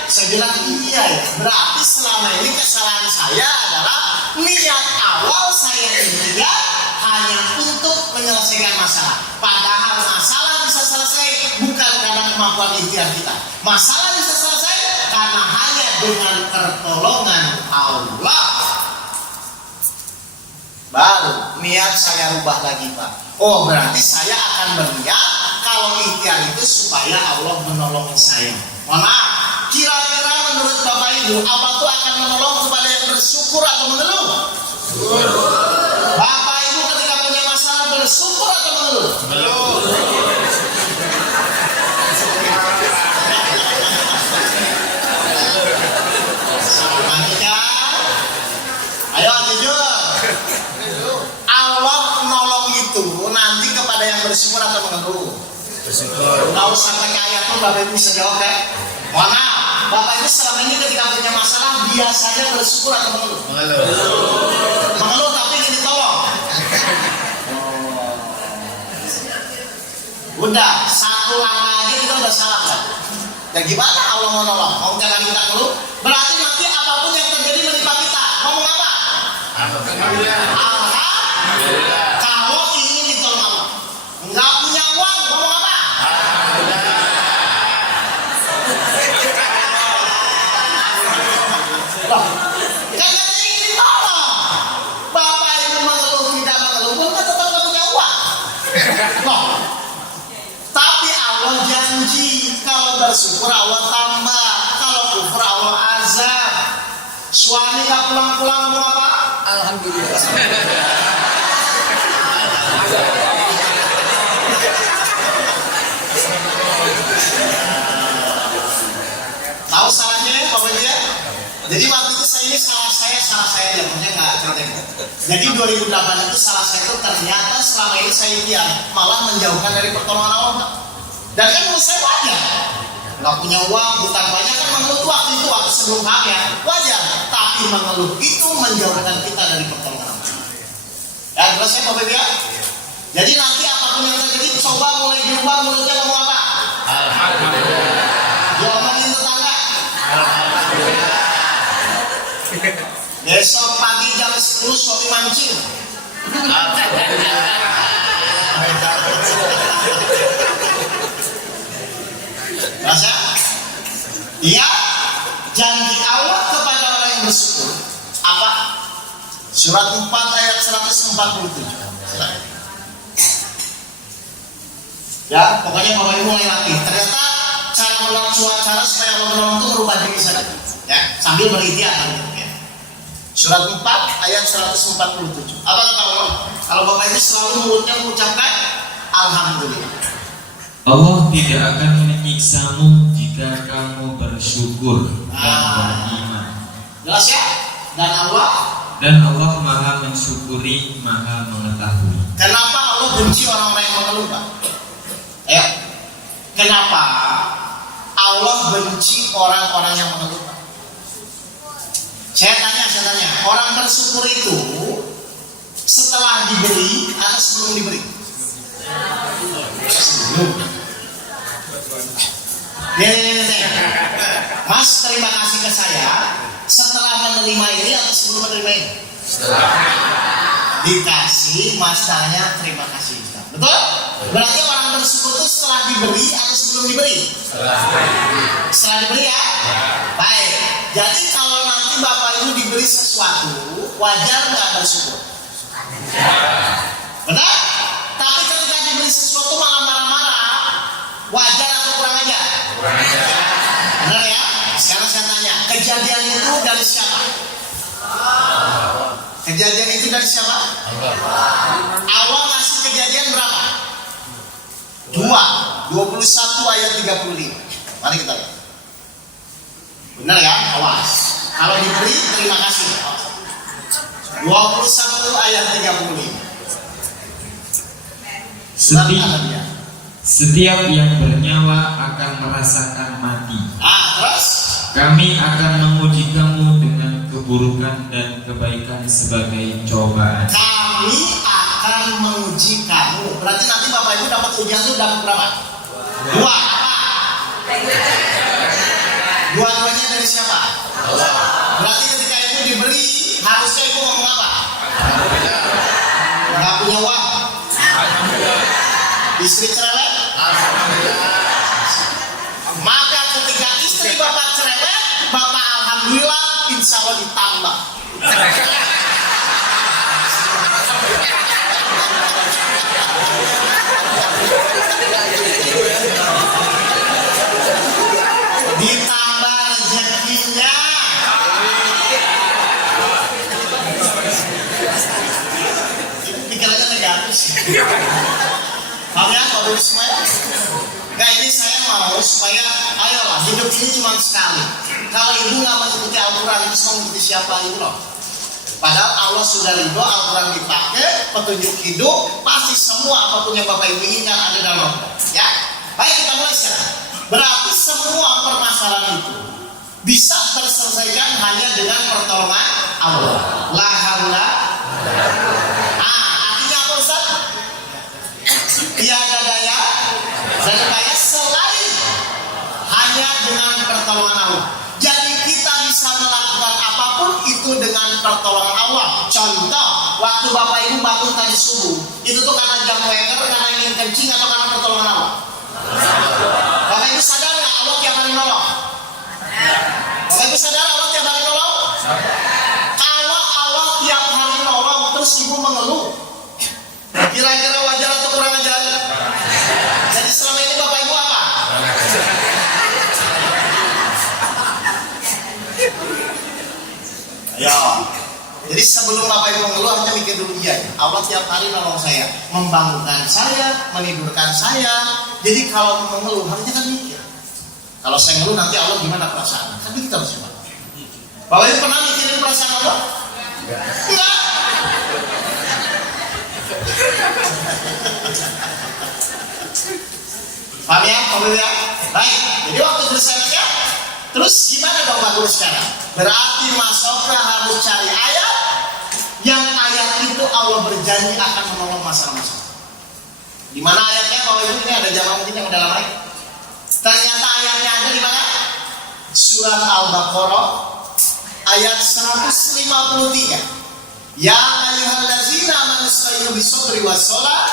Saya bilang iya ya. Berarti selama ini kesalahan saya adalah niat awal saya ikhtiar hanya untuk menyelesaikan masalah. Padahal masalah bisa selesai bukan karena kemampuan ikhtiar kita. Masalah bisa selesai karena hanya dengan pertolongan Allah. Baru niat saya rubah lagi Pak. Oh berarti saya akan berniat kalau ikhtiar itu supaya Allah menolong saya. Mohon maaf, kira-kira menurut Bapak Ibu apa tuh akan menolong kepada yang bersyukur atau mengeluh? Bapak Ibu ketika punya masalah bersyukur atau mengeluh? Selanjutnya, ayo jujur. Allah nolong itu nanti kepada yang bersyukur atau mengeluh? Bersyukur. Tahu sampai ke ayat pun Bapak Ibu bisa jawab kan? Mohon maaf, Bapak Ibu selama ini ketika punya masalah biasanya bersyukur atau mengeluh? Mengeluh tapi ingin ditolong. Udah, satu langkah aja kita udah salah kan? Dan gimana Allah mau nolong? Mau jangan kita ngeluh? Berarti nanti apapun yang terjadi menimpa kita, ngomong apa? Alhamdulillah. Kalau ingin ditolong Allah, nggak punya uang, ngomong apa? Loh, kan ingin ditolong. Bapak Ibu mengeluh tidak mengeluh pun kan tetap nggak punya uang. Loh, tapi Allah janji kalau bersyukur Allah tambah, kalau kufur Allah azab. Suami nggak pulang-pulang ngomong apa? Alhamdulillah. Tahu salahnya ya Bapak Ibu ya? Jadi waktu itu salah saya ya, maksudnya nggak cerita. Jadi 2008 itu salah saya itu ternyata selama ini saya ikhtiar malah menjauhkan dari pertolongan Allah. Dan kan menurut saya wajar. Nggak punya uang, hutang banyak kan mengeluh tuh waktu itu waktu sebelum hamil wajar. Tapi mengeluh itu menjauhkan kita dari pertolongan Allah. Ya jelas ya Bapak Ibu ya? Jadi nanti apapun yang terjadi coba mulai dirubah mulutnya ngomong apa? Alhamdulillah. Diomongin tetangga. Alhamdulillah. Besok pagi jam 10 suami mancing. Rasa? Iya. Janji Allah kepada orang yang bersyukur apa? Surat 4 ayat 147. Ya, pokoknya Bapak Ibu mulai latih. Ternyata cara cara supaya Allah menolong itu merubah diri saya. Ya, sambil berikhtiar ya. Surat 4 ayat 147. Apa kata Allah? Kalau Bapak Ibu selalu mulutnya mengucapkan alhamdulillah. Allah tidak akan menyiksamu jika kamu bersyukur dan beriman. Jelas ya? Dan Allah Maha mensyukuri, Maha mengetahui. Kenapa Allah benci orang-orang yang mengeluh, Pak? Ya. Kenapa Allah benci orang-orang yang mengeluh, Pak? Saya tanya, orang bersyukur itu setelah diberi atau sebelum diberi? Sebelum. Mas terima kasih ke saya setelah menerima ini atau sebelum menerima ini? Dikasih, mas tanya terima kasih. Betul? Berarti orang bersyukur itu setelah diberi atau sebelum diberi? Setelah diberi ya? Baik. Jadi kalau nanti Bapak Ibu diberi sesuatu, wajar nggak bersyukur? Benar? Tapi ketika diberi sesuatu malah marah-marah, wajar atau kurang ajar? Benar ya? Sekarang saya tanya, kejadian itu dari siapa? Kejadian itu dari siapa? Allah ngasih kejadian berapa? 21 ayat 35. Mari kita lihat. Benar ya? Awas. Kalau diberi terima kasih. 21 ayat 35. Setiap yang bernyawa akan merasakan mati. Terus? Kami akan menguji kamu dengan keburukan dan kebaikan sebagai cobaan. Kami akan menguji kamu. Berarti nanti Bapak Ibu dapat ujian itu dapat berapa? 2. Apa? Dua-duanya dari siapa? Berarti ketika itu diberi, harusnya Ibu ngomong apa? Nggak punya uang. Istri cerewet? Maka ketika istri Bapak cerewet, Bapak alhamdulillah insya Allah ditambah. Ditambah rezekinya. Pikirannya negatif sih. Paham ya, Bapak Ibu semuanya? Nah ini saya mau supaya, ayolah hidup ini cuma sekali. Kalau ibu nggak mengikuti Al-Quran, itu mau mengikuti siapa ibu loh? Padahal Allah sudah ridho, Al-Quran dipakai, petunjuk hidup, pasti semua apapun yang Bapak Ibu inginkan ada dalam Al-Quran. Ya, baik kita mulai sekarang. Berarti semua permasalahan itu bisa terselesaikan hanya dengan pertolongan Allah. La haula. Artinya apa Ustaz? Tiada daya dan upaya selain hanya dengan pertolongan Allah. Jadi kita bisa melakukan apapun itu dengan pertolongan Allah. Contoh, waktu Bapak Ibu bangun tadi subuh, itu tuh karena jam weker, karena ingin kencing atau karena pertolongan Allah? Bapak Ibu sadar nggak Allah tiap hari nolong? Bapak Ibu sadar Allah tiap hari nolong? Kalau Allah tiap hari nolong terus Ibu mengeluh, kira-kira wajar atau kurang ajar? Jadi selama ini Bapak Ibu apa? Ya. Jadi sebelum Bapak Ibu mengeluh, hanya mikir dulu, iya Allah tiap hari nolong saya, membangunkan saya, menidurkan saya. Jadi kalau mengeluh harusnya kan mikir, kalau saya ngeluh nanti Allah gimana perasaan? Kan kita harus coba. Bapak Ibu pernah mikirin perasaan Allah? Enggak. Paham ya? Paham ya? Baik. Jadi waktu bersalatnya, terus gimana dong Pak Guru sekarang? Berarti masuknya harus cari ayat yang ayat itu Allah berjanji akan menolong masalah-masalah. Di mana ayatnya? Bapak Ibu ini ada jamaah mungkin yang udah lama. Ternyata ayatnya ada di mana? Surat Al-Baqarah ayat 153. Ya ayyuhallazina amanu ista'inu bis-sabri was-shalah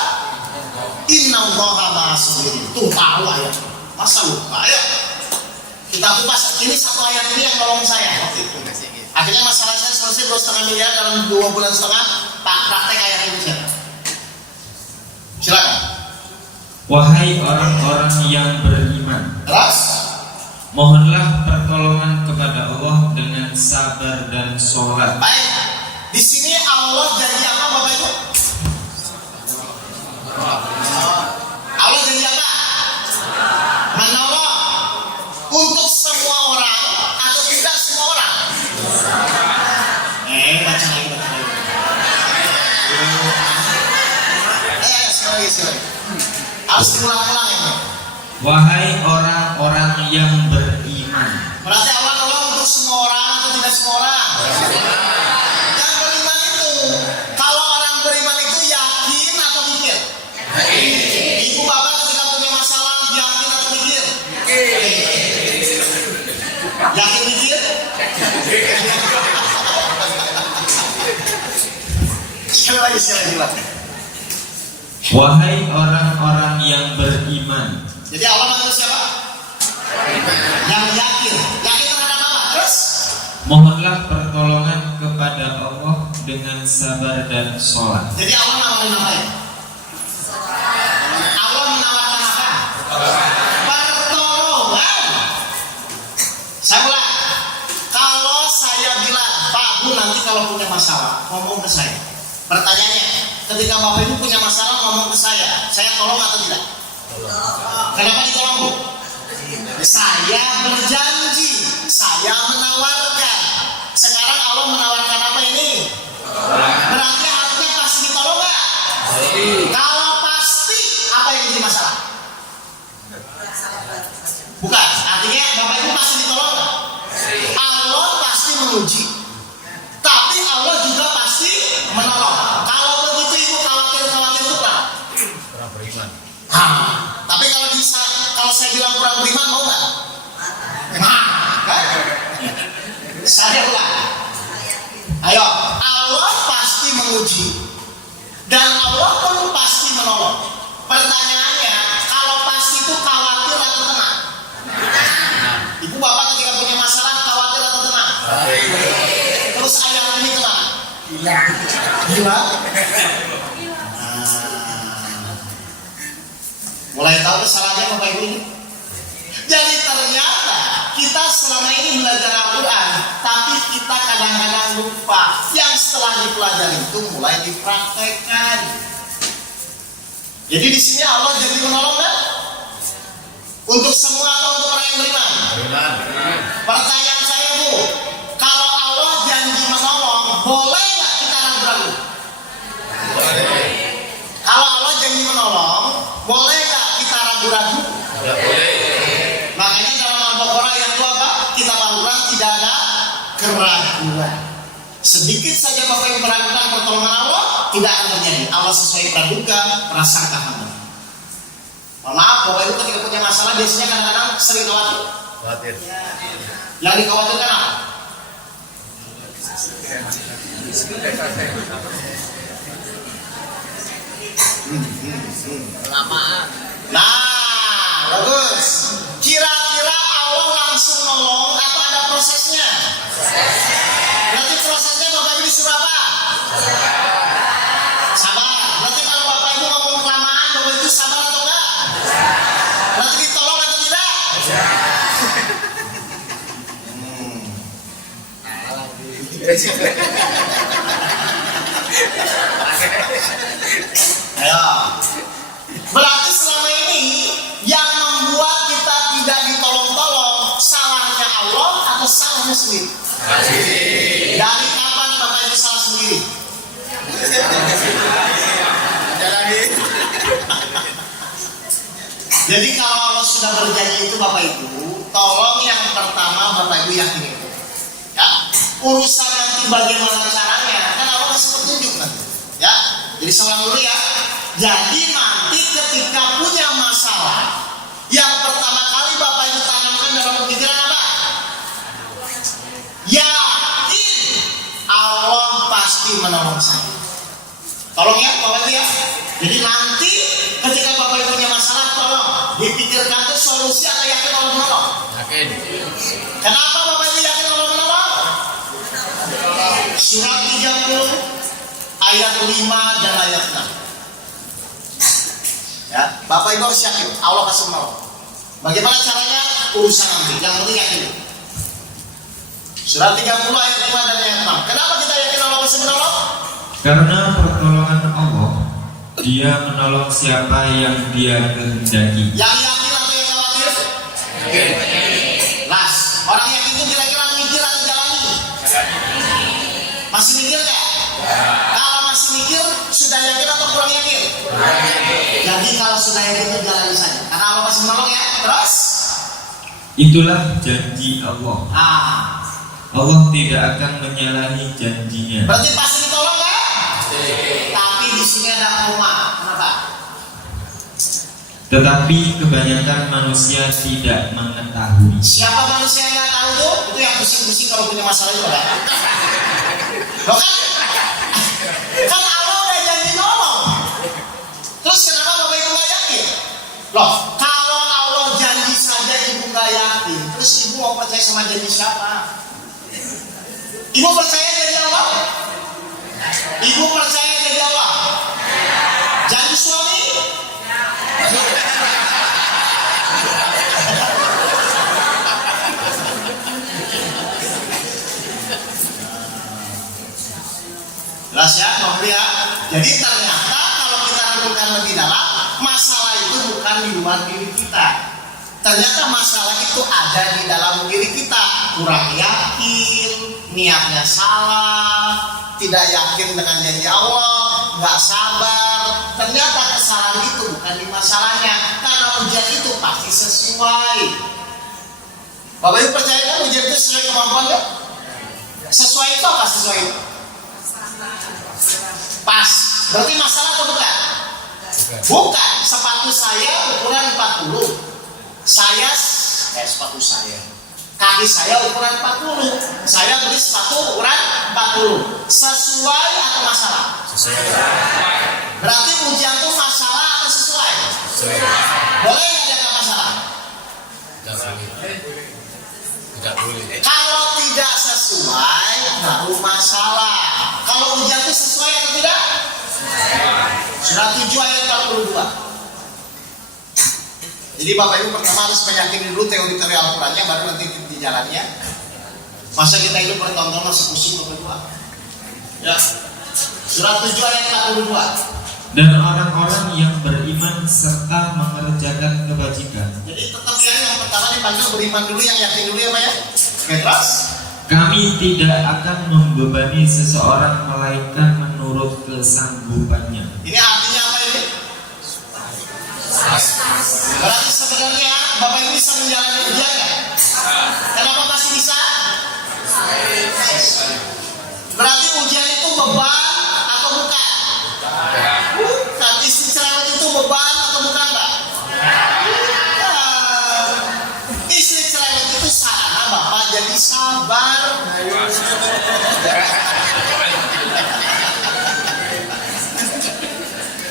innallaha ma'as-sabirin. Tuh tahu ayat. Masa lupa ya? Kita kupas, ini satu ayat ini yang nolong saya waktu itu. Akhirnya masalah saya selesai 2,5 miliar dalam 2,5 bulan. Praktek ayat ini siapa? Silakan. Wahai orang-orang yang beriman, Terus, mohonlah pertolongan kepada Allah dengan sabar dan sholat. baik. Di sini Allah janji apa Bapak Ibu? Allah janji apa? Menolong untuk semua orang atau tidak semua orang? Baca lagi. Sekali lagi. Harus diulang-ulang ini. Wahai orang-orang yang beriman. Berarti Allah nolong untuk semua orang atau tidak semua orang? Yang beriman itu, kalau orang beriman itu yakin atau mikir? Ibu bapak ketika punya masalah yakin atau mikir? Yakin mikir? Sekali lagi. Wahai orang-orang yang beriman. Jadi Allah manggil siapa? Yang yakin terhadap apa? Terus? Mohonlah pertolongan kepada Allah dengan sabar dan sholat. Jadi Allah menawarkan apa ya? Allah menawarkan apa? Pertolongan. Saya ulang. Kalau saya bilang, Pak Bu nanti kalau punya masalah ngomong ke saya. Pertanyaannya, ketika Bapak Ibu punya masalah ngomong ke saya tolong atau tidak? Kenapa ditolong Bu? Saya berjanji, saya menawarkan. Sekarang Allah menawarkan apa ini? Berarti harusnya pasti ditolong nggak? Kalau pasti, apa yang jadi masalah? Bukan, artinya Bapak Ibu pasti ditolong nggak? Allah pasti menguji, tapi Allah juga pasti menolong. Kalau begitu Ibu khawatir itu apa? Kurang beriman. Tapi kalau saya bilang kurang beriman mau nggak? Kan? Saya ulang. Ayo, Allah pasti menguji dan Allah pun pasti menolong. Pertanyaannya, kalau pasti itu khawatir atau tenang? Ibu bapak ketika punya masalah khawatir atau tenang? Terus ayam ini tenang? Gila. Mulai tahu kesalahannya Bapak Ibu ini? Jadi ternyata kita selama ini belajar Al-Quran, tapi kita kadang-kadang lupa yang setelah dipelajari itu mulai dipraktekkan. Jadi di sini Allah jadi menolong kan? Untuk semua atau untuk orang yang beriman? Pertanyaan saya Bu, kalau Allah janji menolong, boleh nggak kita ragu-ragu? Kalau Allah janji menolong, boleh nggak kita ragu-ragu? Makanya dalam Al-Baqarah yang itu apa? Kita Al-Quran tidak ada keraguan. Sedikit saja Bapak yang meragukan pertolongan Allah, tidak akan terjadi. Allah sesuai praduga, prasangka hamba. Mohon maaf, Bapak Ibu ketika punya masalah biasanya kadang-kadang sering khawatir. Yang dikhawatirkan apa? Kelamaan. Nah, bagus. Kira-kira Allah langsung nolong atau ada prosesnya? Berarti prosesnya Bapak Ibu disuruh apa? Sabar. Berarti kalau Bapak Ibu ngomong kelamaan, Bapak Ibu sabar atau enggak? Berarti ditolong atau tidak? Ayo. Berarti selama ini yang membuat kita tidak ditolong-tolong salahnya Allah atau salahnya sendiri? Dari kapan Bapak Ibu salah sendiri? Jadi kalau Allah sudah berjanji itu Bapak Ibu, tolong yang pertama Bapak Ibu yakini. Ya, urusan nanti bagaimana caranya, kan Allah kasih petunjuk nanti. Ya, jadi seorang dulu ya. Jadi nanti ketika punya masalah, yang pertama kali Bapak Ibu tanamkan dalam pikiran apa? Yakin Allah pasti menolong saya. Tolong ya Bapak Ibu ya. Jadi nanti ketika Bapak Ibu punya masalah, tolong dipikirkan tuh solusi atau yakin Allah menolong. Yakin. Kenapa Bapak Ibu yakin Allah menolong? Surat 30 ayat 5 dan ayat 6. Ya, Bapak Ibu harus yakin Allah pasti menolong. Bagaimana caranya? Urusan nanti. Yang penting yakin. Surat 30 ayat 5 dan ayat 6. Kenapa kita yakin Allah pasti menolong? Karena pertolongan Allah, Dia menolong siapa yang Dia kehendaki. Yang yakin atau yang khawatir? Las, orang yakin itu kira-kira mikir atau jalani? Masih mikir nggak? Kalau masih mikir, sudah yakin atau kurang yakin? Jadi kalau sudah yakin itu jalani saja. Karena Allah masih menolong ya. Terus? Itulah janji Allah. Ah, Allah tidak akan menyalahi janjinya. berarti pasti ditolong kan? Tapi di sini ada koma. Kenapa? Tetapi kebanyakan manusia tidak mengetahui. Siapa manusia yang nggak tahu tuh? Itu yang pusing-pusing kalau punya masalah itu kan? Loh kan? Kan Allah udah janji nolong. Terus kenapa Bapak Ibu nggak yakin? Loh, kalau Allah janji saja Ibu nggak yakin, terus Ibu mau percaya sama janji siapa? Ibu percaya janji Allah? Ibu percaya janji Allah? Janji suami? Jelas ya, Bapak ya. Jadi ternyata kalau kita renungkan lebih dalam, masalah itu bukan di luar diri kita. Ternyata masalah itu ada di dalam diri kita. Kurang yakin, niatnya salah, tidak yakin dengan janji Allah, nggak sabar. Ternyata kesalahan itu bukan di masalahnya, karena ujian itu pasti sesuai. Bapak Ibu percaya kan ujian itu sesuai kemampuan ya? Sesuai itu apa sesuai itu? Pas. Berarti masalah atau bukan? Bukan. Sepatu saya ukuran 40. Sepatu saya. Kaki saya ukuran 40. Saya beli sepatu ukuran 40. Sesuai atau masalah? Sesuai. Berarti ujian itu masalah atau sesuai? Sesuai. Boleh nggak dianggap masalah? Tidak boleh. Kalau tidak sesuai, baru masalah. Kalau ujian itu sesuai atau tidak? Surat 7 ayat 42. Jadi Bapak Ibu pertama harus meyakini dulu teori-teori Al-Qurannya, baru nanti di jalannya. Masa kita hidup bertonton masih pusing Bapak Ibu? Ya. Surat 7 ayat 42. Dan orang-orang yang beriman serta mengerjakan kebajikan. Jadi tetap yang pertama dipanggil beriman dulu, yang yakin dulu ya Pak ya. Oke, terus? Kami tidak akan membebani seseorang melainkan menurut kesanggupannya. Ini artinya apa ini? Berarti sebenarnya Bapak Ibu bisa menjalani ujian ya? Kenapa pasti bisa? Berarti ujian itu beban atau bukan? Bukan. Istri cerewet itu beban atau bukan Pak? Istri cerewet itu sarana Bapak jadi sabar.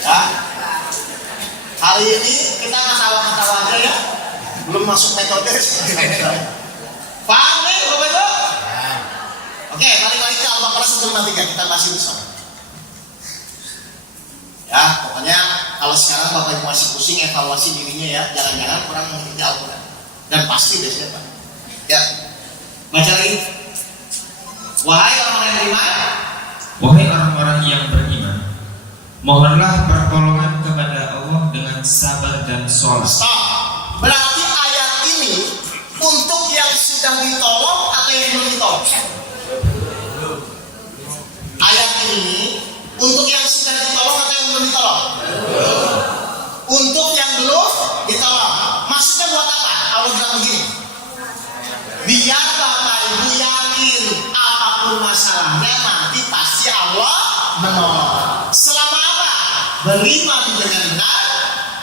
Ya. Hari ini kita ketawa-ketawa aja ya. Belum masuk metode. Paham nih Bapak Ibu? Oke, balik lagi ke Al-Baqarah 153, kita masih bersama. Ya, pokoknya kalau sekarang Bapak Ibu masih pusing evaluasi dirinya ya, jangan-jangan kurang mengerti Al-Quran. Dan pasti biasanya Pak. Ya, baca lagi. Wahai orang-orang yang beriman, Wahai orang-orang yang beriman, mohonlah pertolongan kepada Allah dengan sabar dan sholat. stop. Berarti ayat ini untuk yang sudah ditolong atau yang belum ditolong? Ayat ini untuk yang sudah ditolong atau yang belum ditolong? Untuk yang belum ditolong. Maksudnya buat apa? Allah bilang begini, biar Bapak Ibu yakin apapun masalahnya nanti pasti Allah menolong. Selama apa? Beriman dengan benar,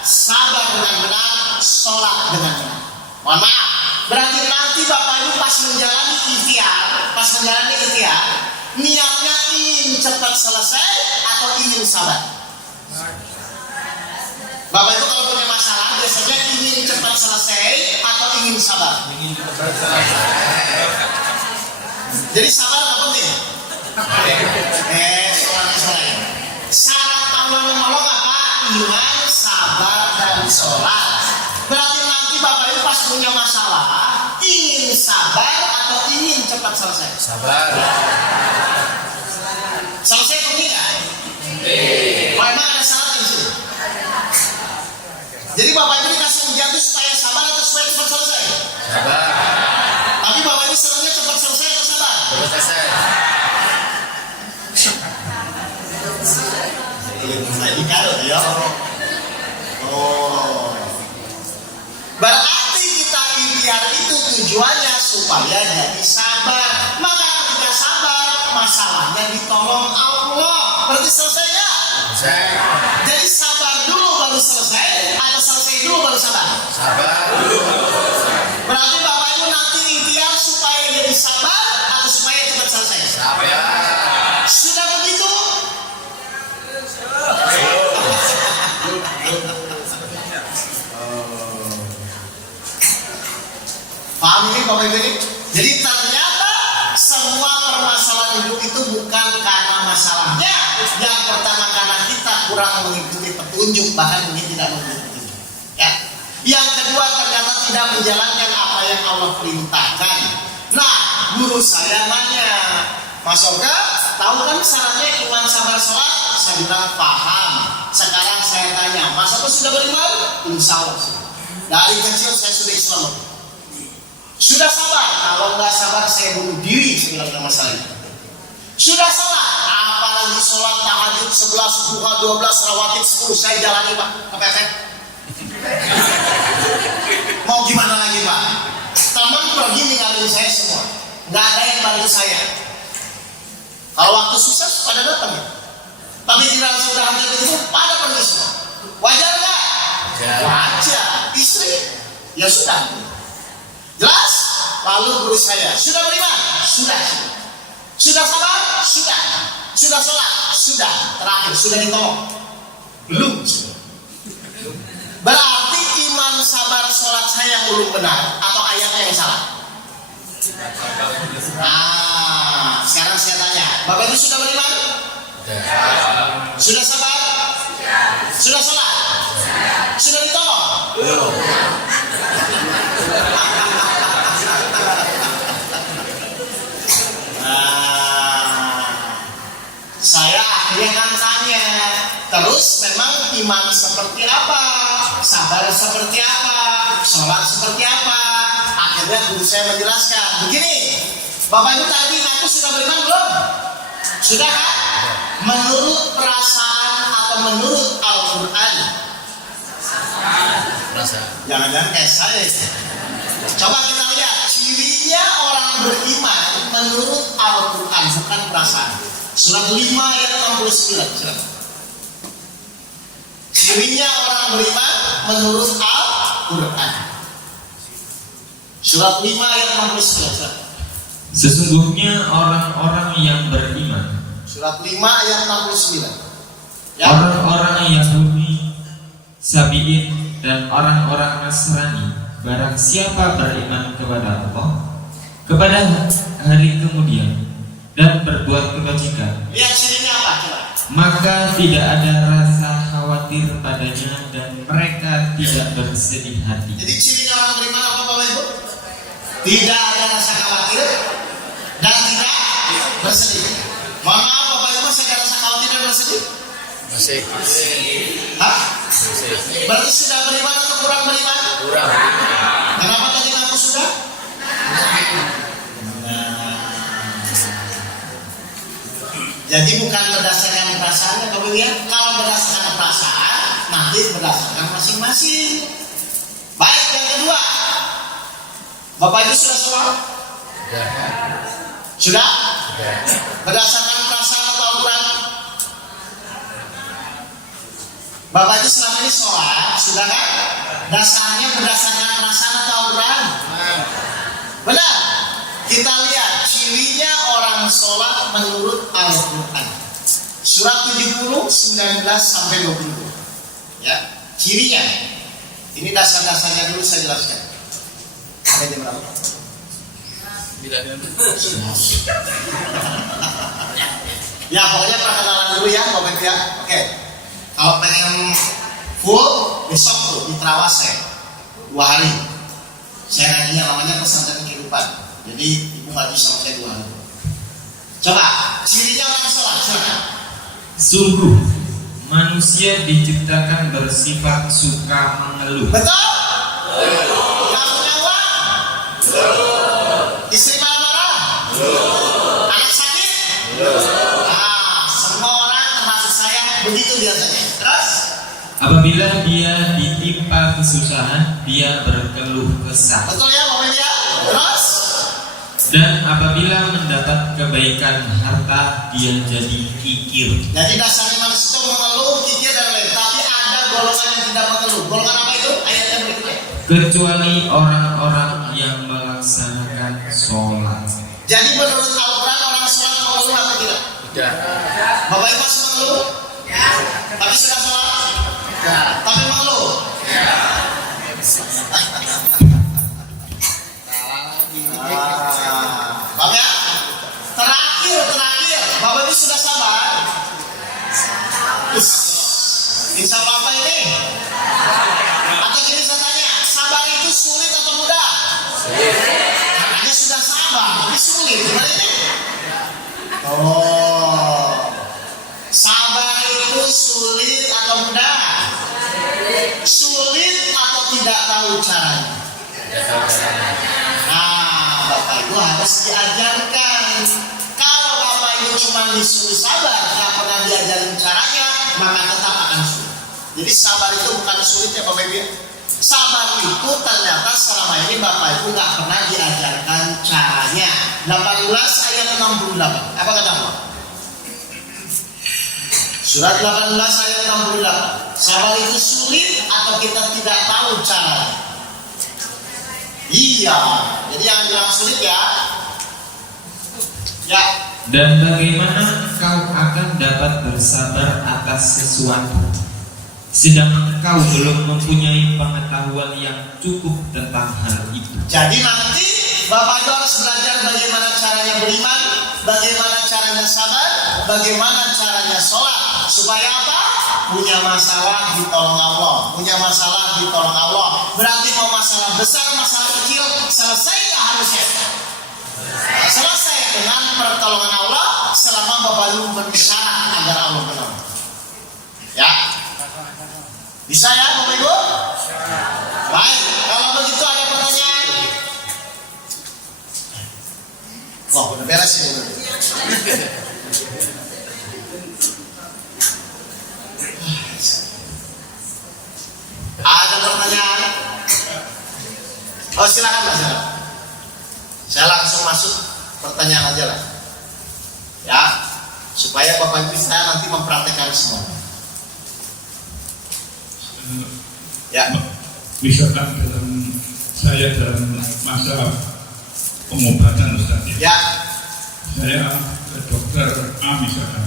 sabar dengan benar, sholat dengan benar. Mohon maaf, berarti nanti Bapak Ibu pas menjalani ikhtiar, niatnya ingin cepat selesai atau ingin sabar? Bapak Ibu kalau punya masalah biasanya ingin cepat selesai atau ingin sabar? Jadi sabar nggak penting? Syarat Allah menolong apa? Iman, sabar, sholat. Berarti nanti Bapak Ibu pas punya masalah, ingin sabar atau ingin cepat selesai? Sabar. Selesai penting nggak? Memang ada syarat di sini. Jadi Bapak Ibu dikasih ujian itu supaya sabar atau supaya cepat selesai? Sabar. Tapi Bapak Ibu senangnya cepat selesai atau sabar? Terus selesai. Ini kalau ya. Oh. Berarti kita ikhtiar itu tujuannya supaya jadi sabar. Maka ketika sabar, masalahnya ditolong Allah. Berarti selesai ya? Selesai. Jadi sabar dulu baru selesai atau selesai dulu baru sabar? Sabar dulu. Berarti Bapak Ibu nanti ikhtiar supaya jadi sabar atau supaya cepat selesai? Sabar. Sudah begitu? Paham ini Bapak Ibu ini? Jadi ternyata semua permasalahan hidup itu bukan karena masalahnya. Yang pertama karena kita kurang mengikuti petunjuk, bahkan mungkin tidak mengikuti petunjuk. Ya. Yang kedua ternyata tidak menjalankan apa yang Allah perintahkan. Nah, guru saya nanya, Mas Oka, tahu kan syaratnya iman sabar sholat? Saya bilang paham. Sekarang saya tanya, Mas Oka sudah beriman? Insya Allah. Dari kecil saya sudah Islam. Sudah sabar? Kalau nggak sabar saya bunuh diri. Saya bilang masalah itu. Sudah sholat? Apalagi sholat tahajud 11, duha 12, rawatib 10 saya jalani Pak. Kepepet. Mau gimana lagi Pak? Teman pergi ninggalin saya semua. Nggak ada yang bantu saya. Kalau waktu susah pada datang ya. Tapi tidak sudah hampir begitu pada pergi semua. Wajar nggak? Wajar. Istri? Ya sudah. Jelas? Lalu guru saya, sudah beriman? Sudah. Sudah sabar? Sudah. Sudah sholat? Sudah. Terakhir, sudah ditolong? Belum. Berarti iman sabar sholat saya yang belum benar atau ayatnya yang salah? Nah, sekarang saya tanya, Bapak Ibu sudah beriman? Sudah sabar? Sudah sholat? Sudah ditolong? Belum. Saya akhirnya kan tanya, terus memang iman seperti apa, sabar seperti apa, sholat seperti apa? Akhirnya guru saya menjelaskan, begini, Bapak Ibu tadi ngaku sudah beriman belum? Sudah kan? Menurut perasaan atau menurut Al-Quran? Jangan-jangan kayak saya. Coba kita lihat cirinya orang beriman menurut Al-Quran, bukan perasaan. Surat 5 ayat 69. Cirinya orang beriman menurut Al-Quran. Surat 5 ayat 69. Sesungguhnya orang-orang yang beriman, Surat 5 ayat 69. Ya. orang-orang Yahudi, Sabi'in, dan orang-orang Nasrani, barang siapa beriman kepada Allah, kepada hari kemudian, dan berbuat kebajikan, Lihat cirinya apa coba? maka tidak ada rasa khawatir padanya dan mereka tidak bersedih hati. Jadi cirinya orang beriman apa Bapak Ibu? Tidak ada rasa khawatir dan tidak bersedih. Mohon maaf Bapak Ibu, masih ada rasa khawatir dan bersedih? Masih. Hah? Berarti sudah beriman atau kurang beriman? Kurang. Kenapa tadi ngaku sudah? Jadi bukan berdasarkan perasaannya, Bapak Ibu ya. Kalau berdasarkan perasaan, nanti berdasarkan masing-masing. Baik, yang kedua, Bapak Ibu sudah sholat? Sudah? Berdasarkan perasaan atau Al-Quran? Bapak Ibu selama ini sholat, sudah kan? Dasarnya berdasarkan perasaan atau Al-Quran? Benar? Kita lihat cirinya orang sholat menurut Al-Quran. Surat 70, 19 sampai 22. Ya, cirinya. Ini dasar-dasarnya dulu saya jelaskan. Ada jam berapa? Ya pokoknya perkenalan dulu ya Bapak Ibu ya. Oke. Kalau pengen full besok tuh di Trawase 2 hari. Saya ngajinya namanya pesantren kehidupan. Jadi ibu ngaji sama saya 2 hari. Coba cirinya orang sholat, silakan. Sungguh manusia diciptakan bersifat suka mengeluh. Betul? Gak punya uang? Istri marah-marah? Anak sakit? Nah, semua orang termasuk saya begitu biasanya. Terus? Apabila dia ditimpa kesusahan, dia berkeluh kesah. Betul ya Bapak Ibu ya? Terus? Dan apabila mendapat kebaikan harta, dia jadi kikir. Jadi dasarnya manusia itu mengeluh, kikir dan lain. Tapi ada golongan yang tidak mengeluh. Golongan apa itu? Ayatnya berikutnya. Kecuali orang-orang yang melaksanakan sholat. Jadi menurut Al-Quran orang sholat mengeluh atau tidak? Tidak. Bapak Ibu masih mengeluh? Ya. Tapi sudah sholat? Ya. Tapi mengeluh? Ya. Paham ya? Terakhir, Bapak Ibu sudah sabar? Insya Allah apa ini? Atau gini saya tanya, sabar itu sulit atau mudah? Makanya sudah sabar, tapi sulit. Gimana ini? Oh, sabar itu sulit atau mudah? Sulit atau tidak tahu caranya? Nah, Bapak Ibu harus diajarkan. Kalau Bapak Ibu cuma disuruh sabar, nggak pernah diajarin caranya, maka tetap akan sulit. Jadi sabar itu bukan sulit ya Bapak Ibu. Sabar itu ternyata selama ini Bapak Ibu nggak pernah diajarkan caranya. 18 ayat 68. Apa kata Allah? Surat 18 ayat 68. Sabar itu sulit atau kita tidak tahu caranya? Iya, jadi yang bilang sulit ya. Ya. Dan bagaimana engkau akan dapat bersabar atas sesuatu, sedang engkau belum mempunyai pengetahuan yang cukup tentang hal itu. Jadi nanti Bapak Ibu harus belajar bagaimana caranya beriman, bagaimana caranya sabar, bagaimana caranya sholat. Supaya apa? Punya masalah ditolong Allah, punya masalah ditolong Allah. Berarti mau masalah besar, masalah kecil, selesai nggak harusnya? Selesai dengan pertolongan Allah selama Bapak Ibu berusaha agar Allah menolong. Ya, bisa ya Bapak Ibu? Baik, kalau begitu ada pertanyaan? Wah, udah beres ini. Ada pertanyaan? Oh silakan Mas. Saya langsung masuk pertanyaan aja lah. Ya, supaya Bapak Ibu saya nanti mempraktekkan semua. Ya. Misalkan dalam masa pengobatan Ustaz Ya. Saya ke dokter A misalkan.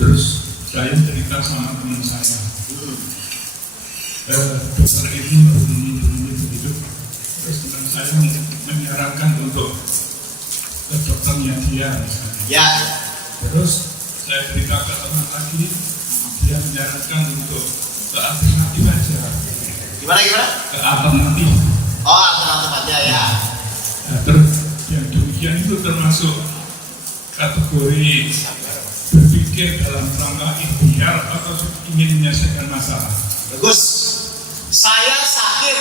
Terus saya cerita sama teman saya. Dokter ini begini begitu. Terus teman saya menyarankan untuk ke dokternya dia misalnya. Ya. Terus saya cerita ke teman lagi, dia menyarankan untuk ke alternatif aja. Gimana? Ke alternatif. Oh, alternatif aja ya. Yang demikian itu termasuk kategori berpikir dalam rangka ikhtiar atau ingin menyelesaikan masalah. Bagus. Saya sakit,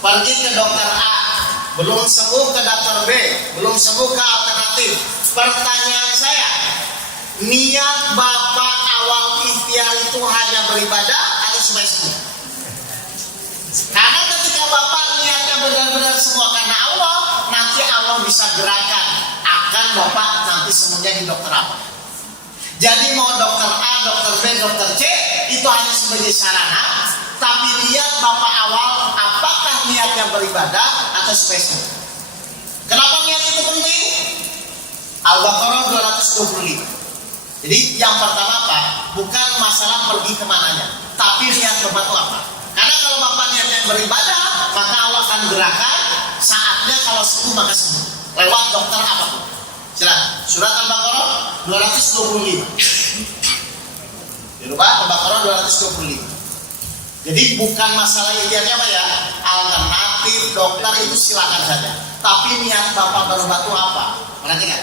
pergi ke dokter A, belum sembuh ke dokter B, belum sembuh ke alternatif. Pertanyaan saya, niat Bapak awal ikhtiar itu hanya beribadah atau supaya sembuh? Karena ketika Bapak niatnya benar-benar semua karena Allah, nanti Allah bisa gerakan akan Bapak nanti semuanya di dokter apa. Jadi mau dokter A, dokter B, dokter C itu hanya sebagai sarana, tapi niat Bapak awal apakah niatnya beribadah atau spesial. Kenapa niat itu penting? Al-Baqarah 225. Jadi yang pertama apa? Bukan masalah pergi kemananya, tapi niat Bapak itu apa? Karena kalau Bapak niatnya beribadah, maka Allah akan gerakan saatnya kalau sembuh maka sembuh lewat dokter apapun. Silakan. Surat Al-Baqarah 225. Di lupa Al-Baqarah 225. Jadi bukan masalah idealnya apa ya, alternatif dokter itu silakan saja. Tapi niat Bapak berobat itu apa? Perhatikan.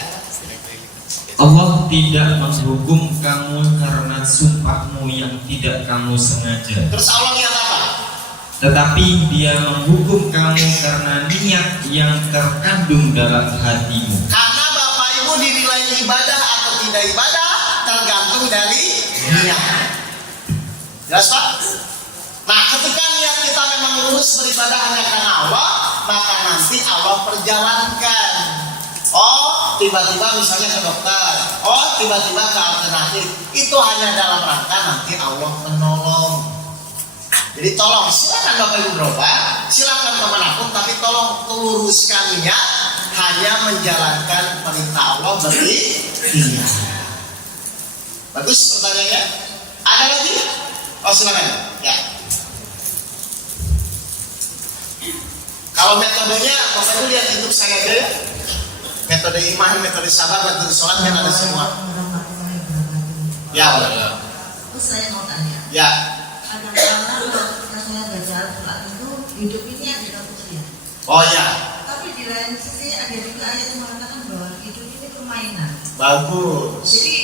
Allah tidak menghukum kamu karena sumpahmu yang tidak kamu sengaja. Terus Allah niat apa? Tetapi dia menghukum kamu karena niat yang terkandung dalam hatimu. Karena Bapak Ibu dinilai ibadah atau tidak ibadah tergantung dari niat. Jelas Pak? Nah, ketika niat kita memang lurus beribadah hanya karena Allah, maka nanti Allah perjalankan. Oh, tiba-tiba misalnya ke dokter. Oh, tiba-tiba ke alternatif. Itu hanya dalam rangka nanti Allah menolong. Jadi tolong, silakan Bapak Ibu berobat, silakan kemanapun, tapi tolong luruskan niat, hanya menjalankan perintah Allah beribadah. Bagus pertanyaannya. Ada lagi? Oh, silakan. Ya. Kalau metodenya, Bapak Ibu lihat YouTube saya aja ya. Metode iman, metode sabar, metode sholat kan ada semua. Ya, benar. Terus saya mau tanya. Ya. Kadang-kadang kalau ketika saya baca Al-Quran itu hidup ini adalah ujian. Oh ya. Tapi di lain sisi ada juga ayat yang mengatakan bahwa hidup ini permainan. Bagus. Jadi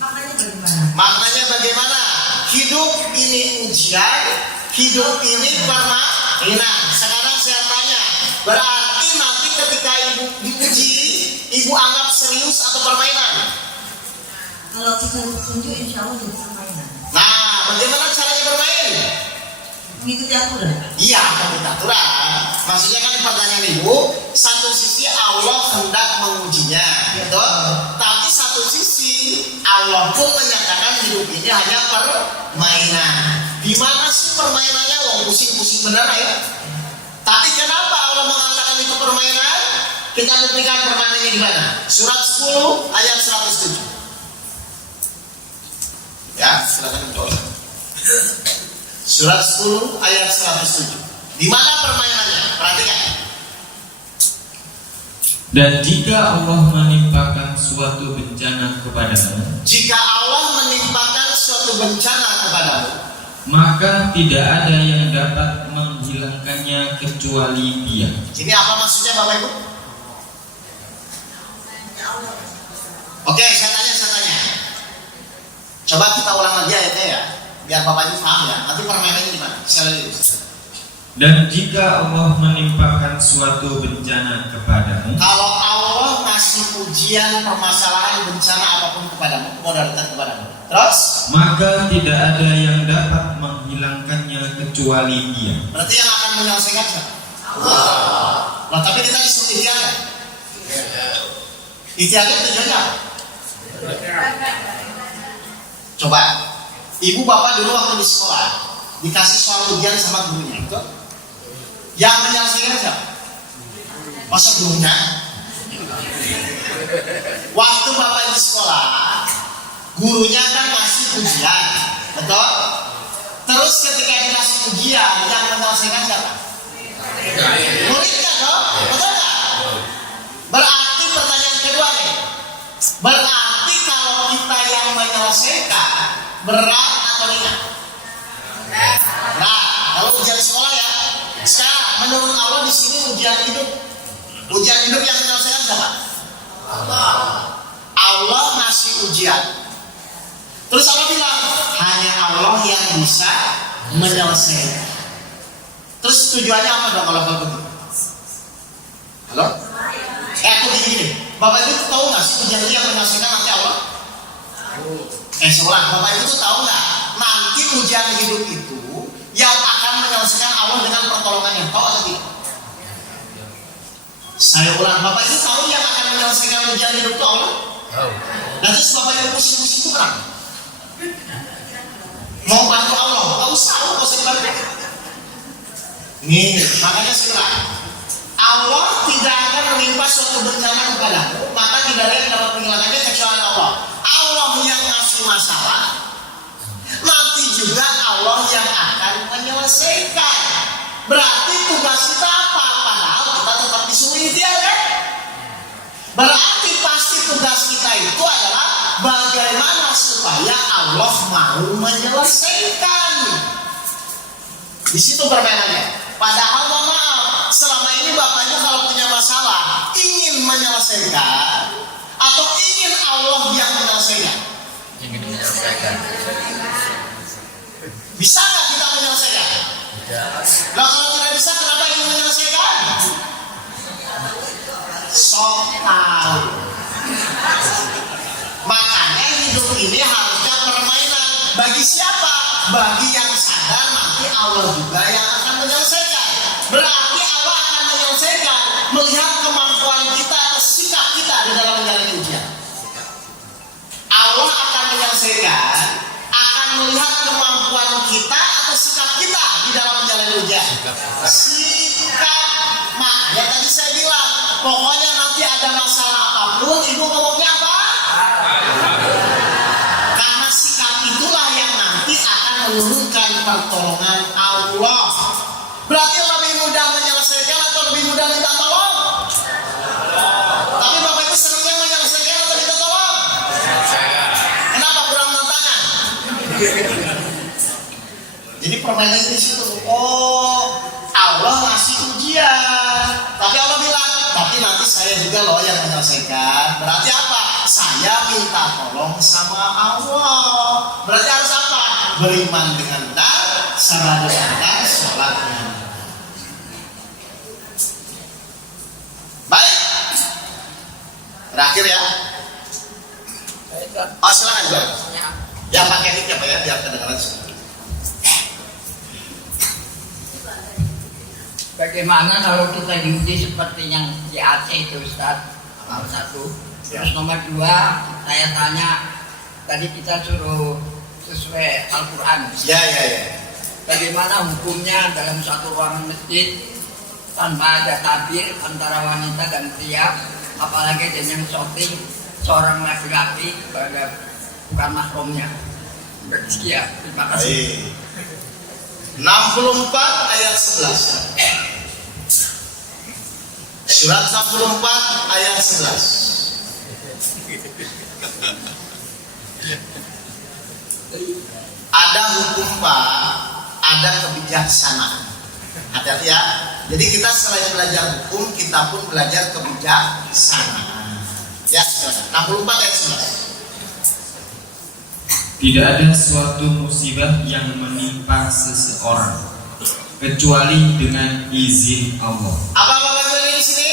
maknanya bagaimana? Maknanya bagaimana? Hidup ini ujian, hidup ini permainan. Sekarang saya tanya, berarti nanti ketika ibu diuji, ibu anggap serius atau permainan? Kalau kita tunjuk insya Allah jadi permainan. Nah, bagaimana caranya bermain? Mengikuti aturan. Iya, mengikuti aturan. Maksudnya kan pertanyaan ibu, satu sisi Allah hendak mengujinya, betul? Tapi satu sisi Allah pun menyatakan hidup ini hanya permainan. Di mana sih permainannya? Wong pusing-pusing benar ya. Tapi kenapa Allah mengatakan itu permainan? Kita buktikan permainannya di mana? Surat 10 ayat 107. Ya, silakan mencoba. Surat 10 ayat 107. Di mana permainannya? Perhatikan. Dan jika Allah menimpakan suatu bencana kepadamu, Jika Allah menimpakan suatu bencana kepadamu, maka tidak ada yang dapat menghilangkannya kecuali Dia. ini apa maksudnya Bapak Ibu? Oke, saya tanya. Coba kita ulang lagi ayatnya ya, biar Bapak Ibu paham ya. Nanti permainannya gimana? Saya lihat. Dan jika Allah menimpakan suatu bencana kepadamu, Kalau Allah ngasih ujian, permasalahan, bencana apapun kepadamu, modalitas kepadamu, terus maka tidak ada yang dapat menghilangkannya kecuali Dia. berarti yang akan menyelesaikan siapa? Allah. Nah, tapi kita disuruh ikhtiar kan? Ikhtiarnya tujuannya apa? Coba, ibu bapak dulu waktu di sekolah dikasih soal ujian sama gurunya, itu yang menyelesaikan siapa? Masa gurunya? Waktu bapak di sekolah, gurunya kan ngasih ujian, betul? Terus ketika dikasih ujian, yang menyelesaikan siapa? Muridnya dong, betul nggak? Berarti pertanyaan kedua nih, berarti kalau kita yang menyelesaikan berat atau ringan? Nah, kalau ujian sekolah ya, sekarang menurut Allah di sini ujian hidup yang menyelesaikan siapa? Allah ngasih ujian. Terus Allah bilang hanya Allah yang bisa menyelesaikan. Terus tujuannya apa dong kalau begitu? Halo? Aku gini, Bapak Ibu tahu nggak sih ujian yang menyelesaikan nanti Allah? Seorang Bapak Ibu tahu nggak? Nanti ujian hidup itu yang akan menyelesaikan Allah dengan pertolongannya, tahu atau tidak? Saya ulang, Bapak Ibu tahu yang akan menyelesaikan ujian hidup itu Allah? Dan terus Bapak Ibu pusing-pusing itu kenapa? Mau bantu Allah, nggak usah, nggak usah dibantu. Nih, makanya segera Allah tidak akan menimpa suatu bencana kepadamu, maka tidak ada yang dapat menghilangkannya kecuali Allah. Allah yang ngasih masalah, nanti juga Allah yang akan menyelesaikan. Berarti tugas kita apa? Padahal kita tetap disuruh ikhtiar kan? Berarti pasti tugas kita itu adalah bagaimana supaya Allah mau menyelesaikan. Di situ permainannya. Padahal mohon maaf, selama ini Bapak Ibu kalau punya masalah ingin menyelesaikan atau ingin Allah yang menyelesaikan? Ingin menyelesaikan. Bisa nggak kita menyelesaikan? Nah kalau tidak bisa, kenapa ingin menyelesaikan? Sok tahu. Makanya hidup ini harusnya permainan. Bagi siapa? Bagi yang sadar nanti Allah juga yang akan menyelesaikan. Berarti Allah akan menyelesaikan melihat kemampuan kita atau sikap kita di dalam menjalani ujian. Allah akan menyelesaikan, akan melihat kemampuan kita atau sikap kita di dalam menjalani ujian. Sikap. Makanya tadi saya bilang, pokoknya nanti ada masalah apapun, ibu ngomongnya apa? Karena sikap itulah yang nanti akan menurunkan pertolongan Allah. Berarti lebih mudah menyelesaikan atau lebih mudah minta tolong? Tapi Bapak Ibu senangnya menyelesaikan atau minta tolong? Kenapa kurang tantangan? Jadi permainan di situ. Oh, Allah ngasih ujian, tapi Allah bilang, tapi nanti saya juga loh yang menyelesaikan. Berarti apa? Saya minta tolong sama Allah. Berarti harus apa? Beriman dengan benar, sabar dengan sholat dengan benar. Baik. Terakhir ya. Oh silakan juga. Yang pakai mic apa ya, biar kedengaran semua. Bagaimana kalau kita diuji seperti yang di Aceh itu Ustaz? Nomor 1. Terus nomor 2, saya tanya, tadi kita suruh sesuai Al-Quran. Ya. Bagaimana hukumnya dalam satu ruangan masjid tanpa ada tabir antara wanita dan pria, apalagi dengan shooting seorang laki-laki bukan mahramnya. Sekian, terima kasih. 64 ayat 11. Surat 64 ayat 11. Ada hukum Pak, ada kebijaksanaan. Hati-hati ya. Jadi kita selain belajar hukum, kita pun belajar kebijaksanaan. Ya, 64 ayat 11. Tidak ada suatu musibah yang menimpa seseorang kecuali dengan izin Allah. Apa Bapak Ibu di sini?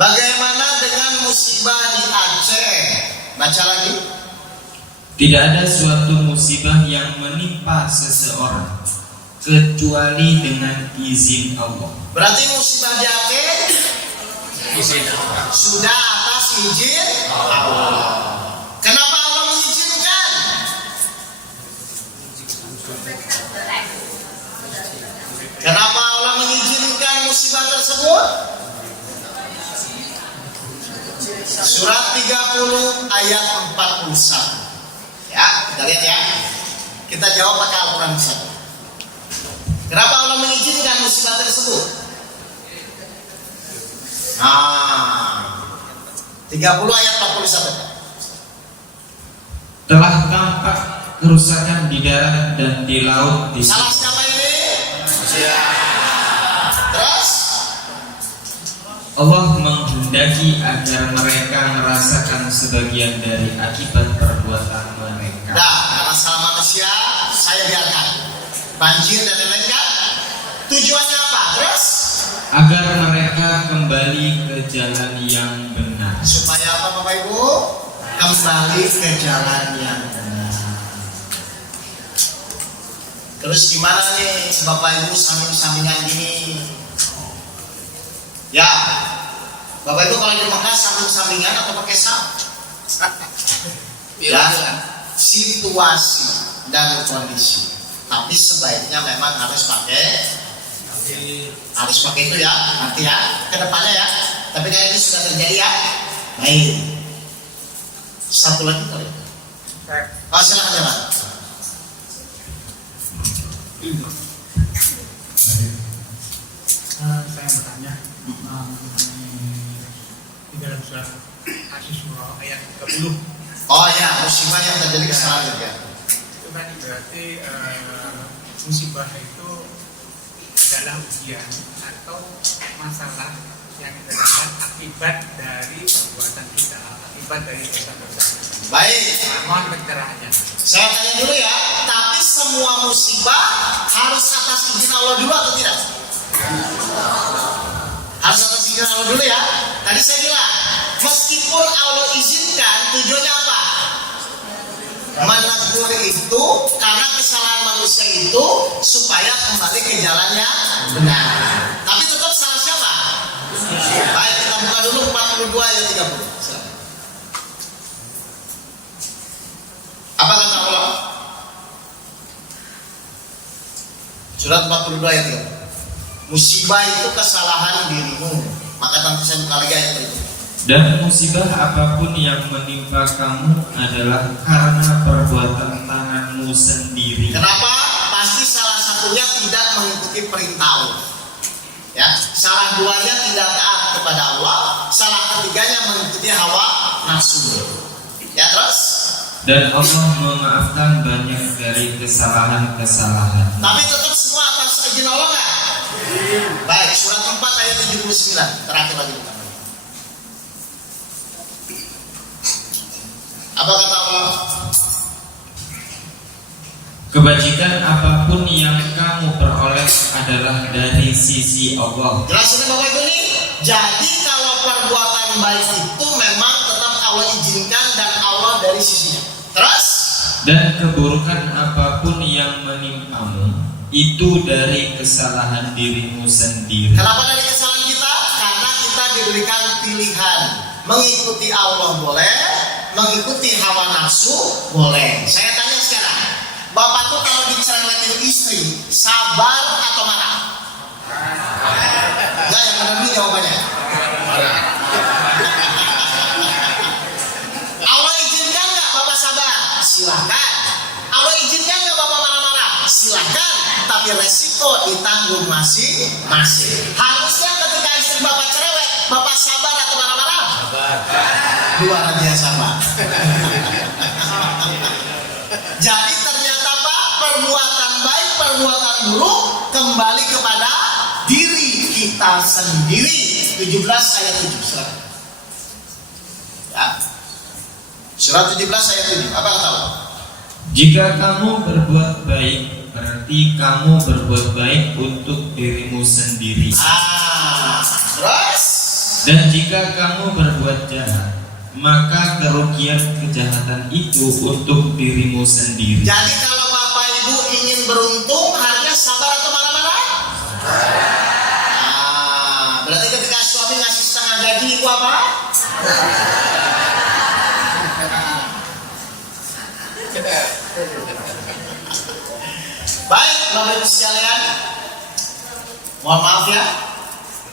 Bagaimana dengan musibah di Aceh? Baca lagi. Tidak ada suatu musibah yang menimpa seseorang kecuali dengan izin Allah. Berarti musibah di Aceh sudah atas izin Allah. Kenapa Allah mengizinkan? Kenapa Allah mengizinkan musibah tersebut? Surat 30 ayat 41. Ya, kita lihat ya. Kita jawab pakai Al-Quran saja. Kenapa Allah mengizinkan musibah tersebut? Nah, 30 ayat 41. Telah tampak kerusakan di darat dan di laut di Salah siapa ini? Terus? Allah menghendaki agar mereka merasakan sebagian dari akibat perbuatan mereka. Nah, karena salah manusia, saya biarkan banjir dan lain-lain kan? Tujuannya apa? Terus? Agar mereka kembali ke jalan yang benar. Supaya apa Bapak Ibu? Kembali ke jalan yang benar. Terus gimana nih Bapak Ibu samping-sampingan gini? Ya, Bapak Ibu kalau di Mekah samping-sampingan atau pakai sap? Ya, situasi dan kondisi. Tapi sebaiknya memang harus pakai itu ya, nanti ya, kedepannya ya. Tapi kalau ini sudah terjadi ya, baik. Satu lagi kali. Oh silakan jalan. Saya bertanya di dalam surat Asy-Syura ayat 30. Oh ya, musibah yang terjadi kesalahan ya. Itu tadi berarti musibah itu adalah ujian atau masalah yang terdapat akibat dari perbuatan kita, akibat dari dosa-dosa. Baik, Mohon pencerahannya. saya tanya dulu ya, tapi semua musibah harus atas izin Allah dulu atau tidak? Harus atas izin Allah dulu ya. Tadi saya bilang, meskipun Allah izinkan, tujuannya apa? Menegur itu karena kesalahan manusia itu supaya kembali ke jalannya benar. Tapi tetap salah siapa? Baik, kita buka dulu 42 ayat 30. Silakan. Apa kata Allah? Surat 42 ayat 30. Musibah itu kesalahan dirimu. Maka nanti saya buka lagi ayat berikutnya. Dan musibah apapun yang menimpa kamu adalah karena perbuatan tanganmu sendiri. Kenapa? Pasti salah satunya tidak mengikuti perintah Allah. Ya, salah duanya tidak taat kepada Allah, salah ketiganya mengikuti hawa nafsu. Ya, terus? Dan Allah memaafkan banyak dari kesalahan-kesalahan. Tapi tetap semua atas izin Allah nggak? Baik, surat 4 ayat 79. Terakhir lagi bukan. Apa kata Allah? Kebajikan apapun yang kamu peroleh adalah dari sisi Allah. Jelas ini Bapak Ibu nih. Jadi kalau perbuatan baik itu memang tetap Allah izinkan dan Allah dari sisinya. Terus? Dan keburukan apapun yang menimpamu itu dari kesalahan dirimu sendiri. Kenapa dari kesalahan kita? Karena kita diberikan pilihan. Mengikuti Allah boleh, mengikuti hawa nafsu boleh. Saya tanya sekarang, Bapak tuh kalau dicerewetin istri, sabar atau marah? Enggak, yang benar nih jawabannya. Allah izinkan nggak Bapak sabar? Silakan. Allah izinkan nggak Bapak marah-marah? Silakan. Tapi resiko ditanggung masing-masing. Harusnya ketika istri Bapak cerewet, Bapak sabar atau marah-marah? Luar biasa Pak. Jadi ternyata Pak, perbuatan baik, perbuatan buruk kembali kepada diri kita sendiri. 17 ayat 7. Silakan. Ya. Surat 17 ayat 7. Apa kata Allah? Jika kamu berbuat baik, berarti kamu berbuat baik untuk dirimu sendiri. Terus? Dan jika kamu berbuat jahat, maka kerugian kejahatan itu untuk dirimu sendiri. Jadi kalau Bapak Ibu ingin beruntung, harusnya sabar atau marah-marah? Berarti ketika suami ngasih setengah gaji itu apa? Baik, Bapak Ibu sekalian, mohon maaf ya,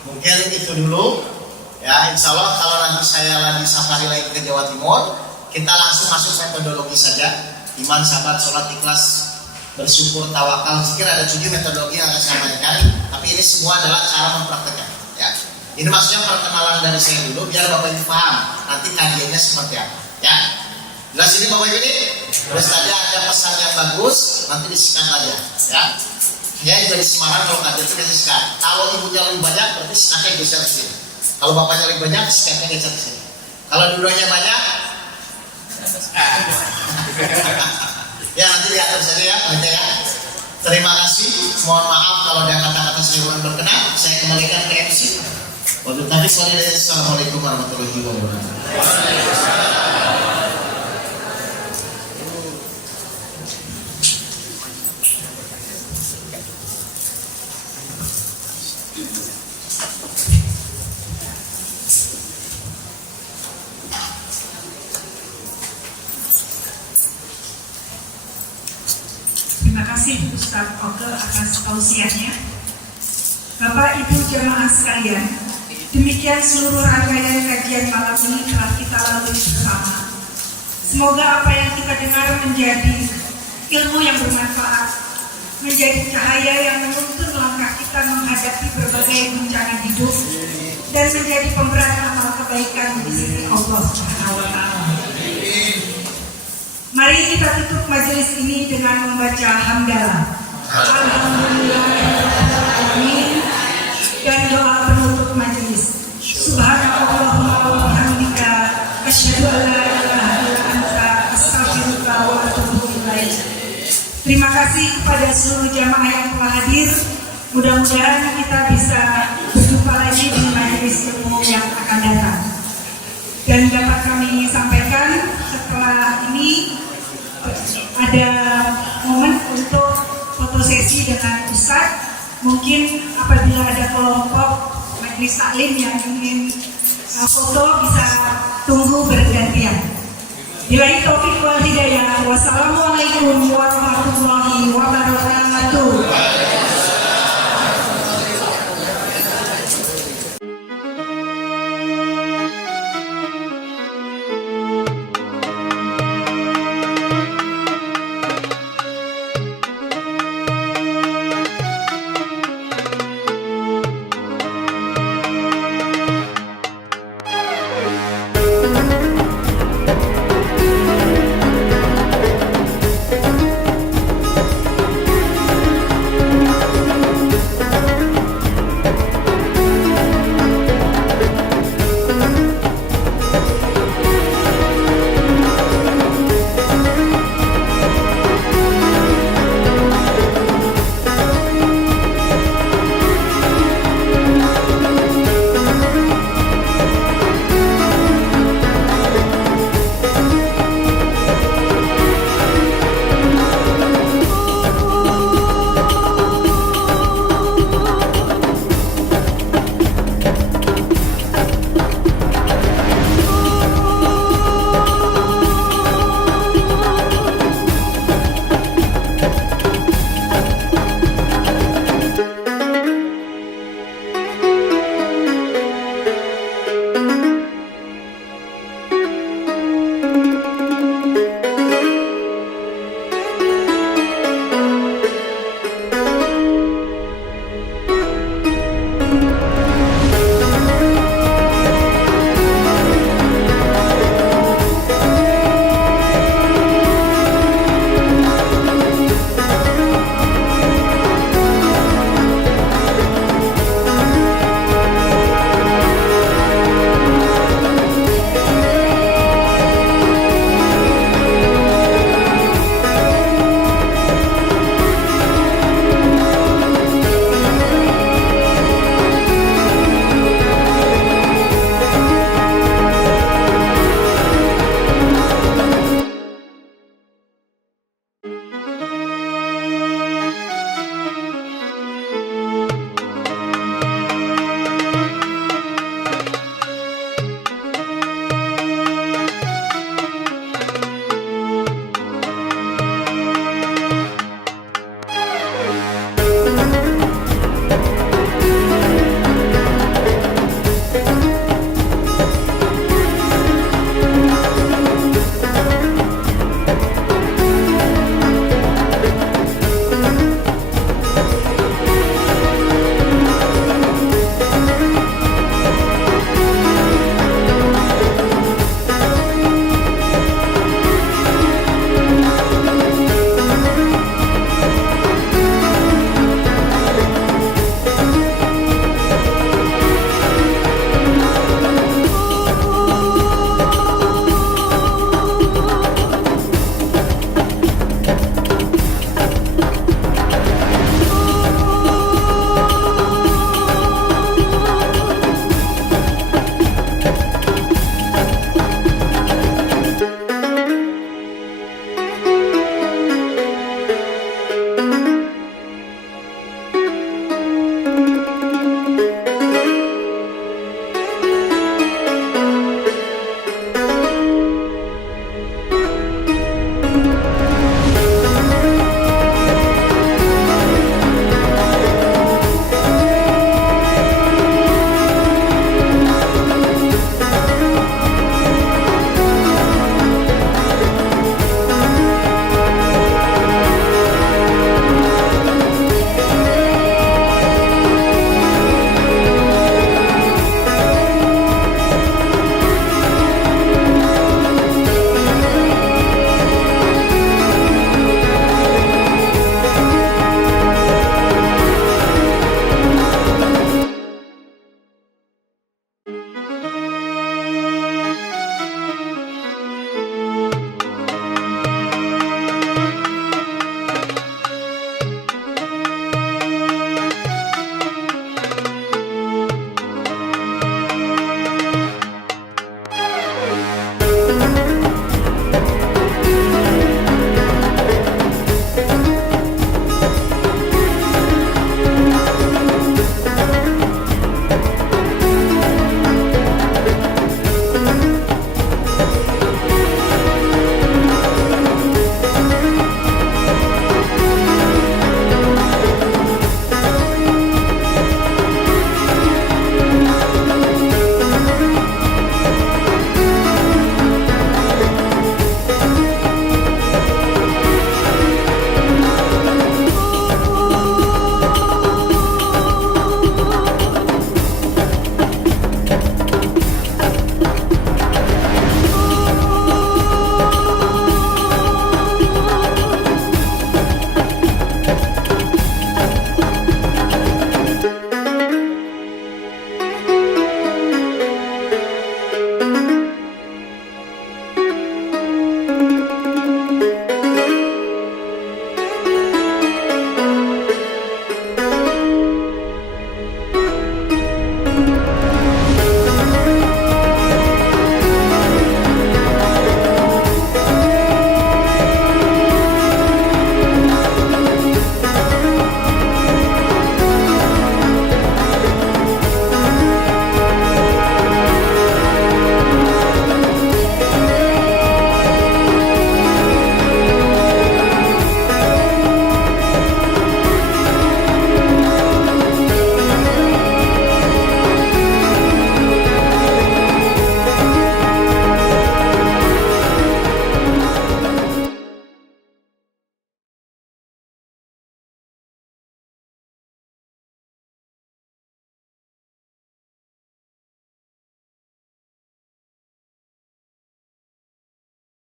mungkin itu dulu. Ya, insya Allah kalau nanti saya lagi safari lagi ke Jawa Timur, kita langsung masuk metodologi saja. Iman, sabar, sholat, ikhlas, bersyukur, tawakal, zikir, ada 7 metodologi yang saya sampaikan. Tapi ini semua adalah cara mempraktekkan. Ya, ini maksudnya perkenalan dari saya dulu, biar Bapak Ibu paham nanti kajiannya seperti apa. Ya, jelas ini Bapak Ibu ini. Terus tadi ada pesan yang bagus, nanti disikat aja. Ya, dari Semarang kalau kajian itu disikat. Kalau ibunya lebih banyak, berarti sikatnya geser ke sini. Kalau bapaknya lebih banyak, sikatnya geser ke sini. Kalau dua-duanya banyak, ya nanti diatur saja ya, baca ya. Terima kasih. Mohon maaf kalau ada kata-kata saya kurang berkenan. Saya kembalikan ke MC. Wabillahi taufiq wal hidayah. Assalamualaikum warahmatullahi wabarakatuh. Terima kasih Ustaz Oke atas tausiahnya. Bapak Ibu jemaah sekalian, demikian seluruh rangkaian kajian malam ini telah kita lalui bersama. Semoga apa yang kita dengar menjadi ilmu yang bermanfaat, menjadi cahaya yang menuntun langkah kita menghadapi berbagai bencana hidup, dan menjadi pemberat amal kebaikan di sisi Allah Subhanahu wa Ta'ala. Mari kita tutup majelis ini dengan membaca hamdalah. Alhamdulillahirrahmanirrahim. Dan doa penutup majelis. Subhanakallahumma wa bihamdika asyhadu an la ilaha illa anta astaghfiruka wa atubu ilaik. Terima kasih kepada seluruh jamaah yang telah hadir. Mudah-mudahan kita bisa berjumpa lagi di majelis ilmu yang akan datang. Dan dapat kami sampaikan setelah ini ada momen untuk foto sesi dengan Ustadz. Mungkin apabila ada kelompok majelis taklim yang ingin foto bisa tunggu bergantian. Billahi taufiq wal hidayah. Wassalamualaikum warahmatullahi wabarakatuh.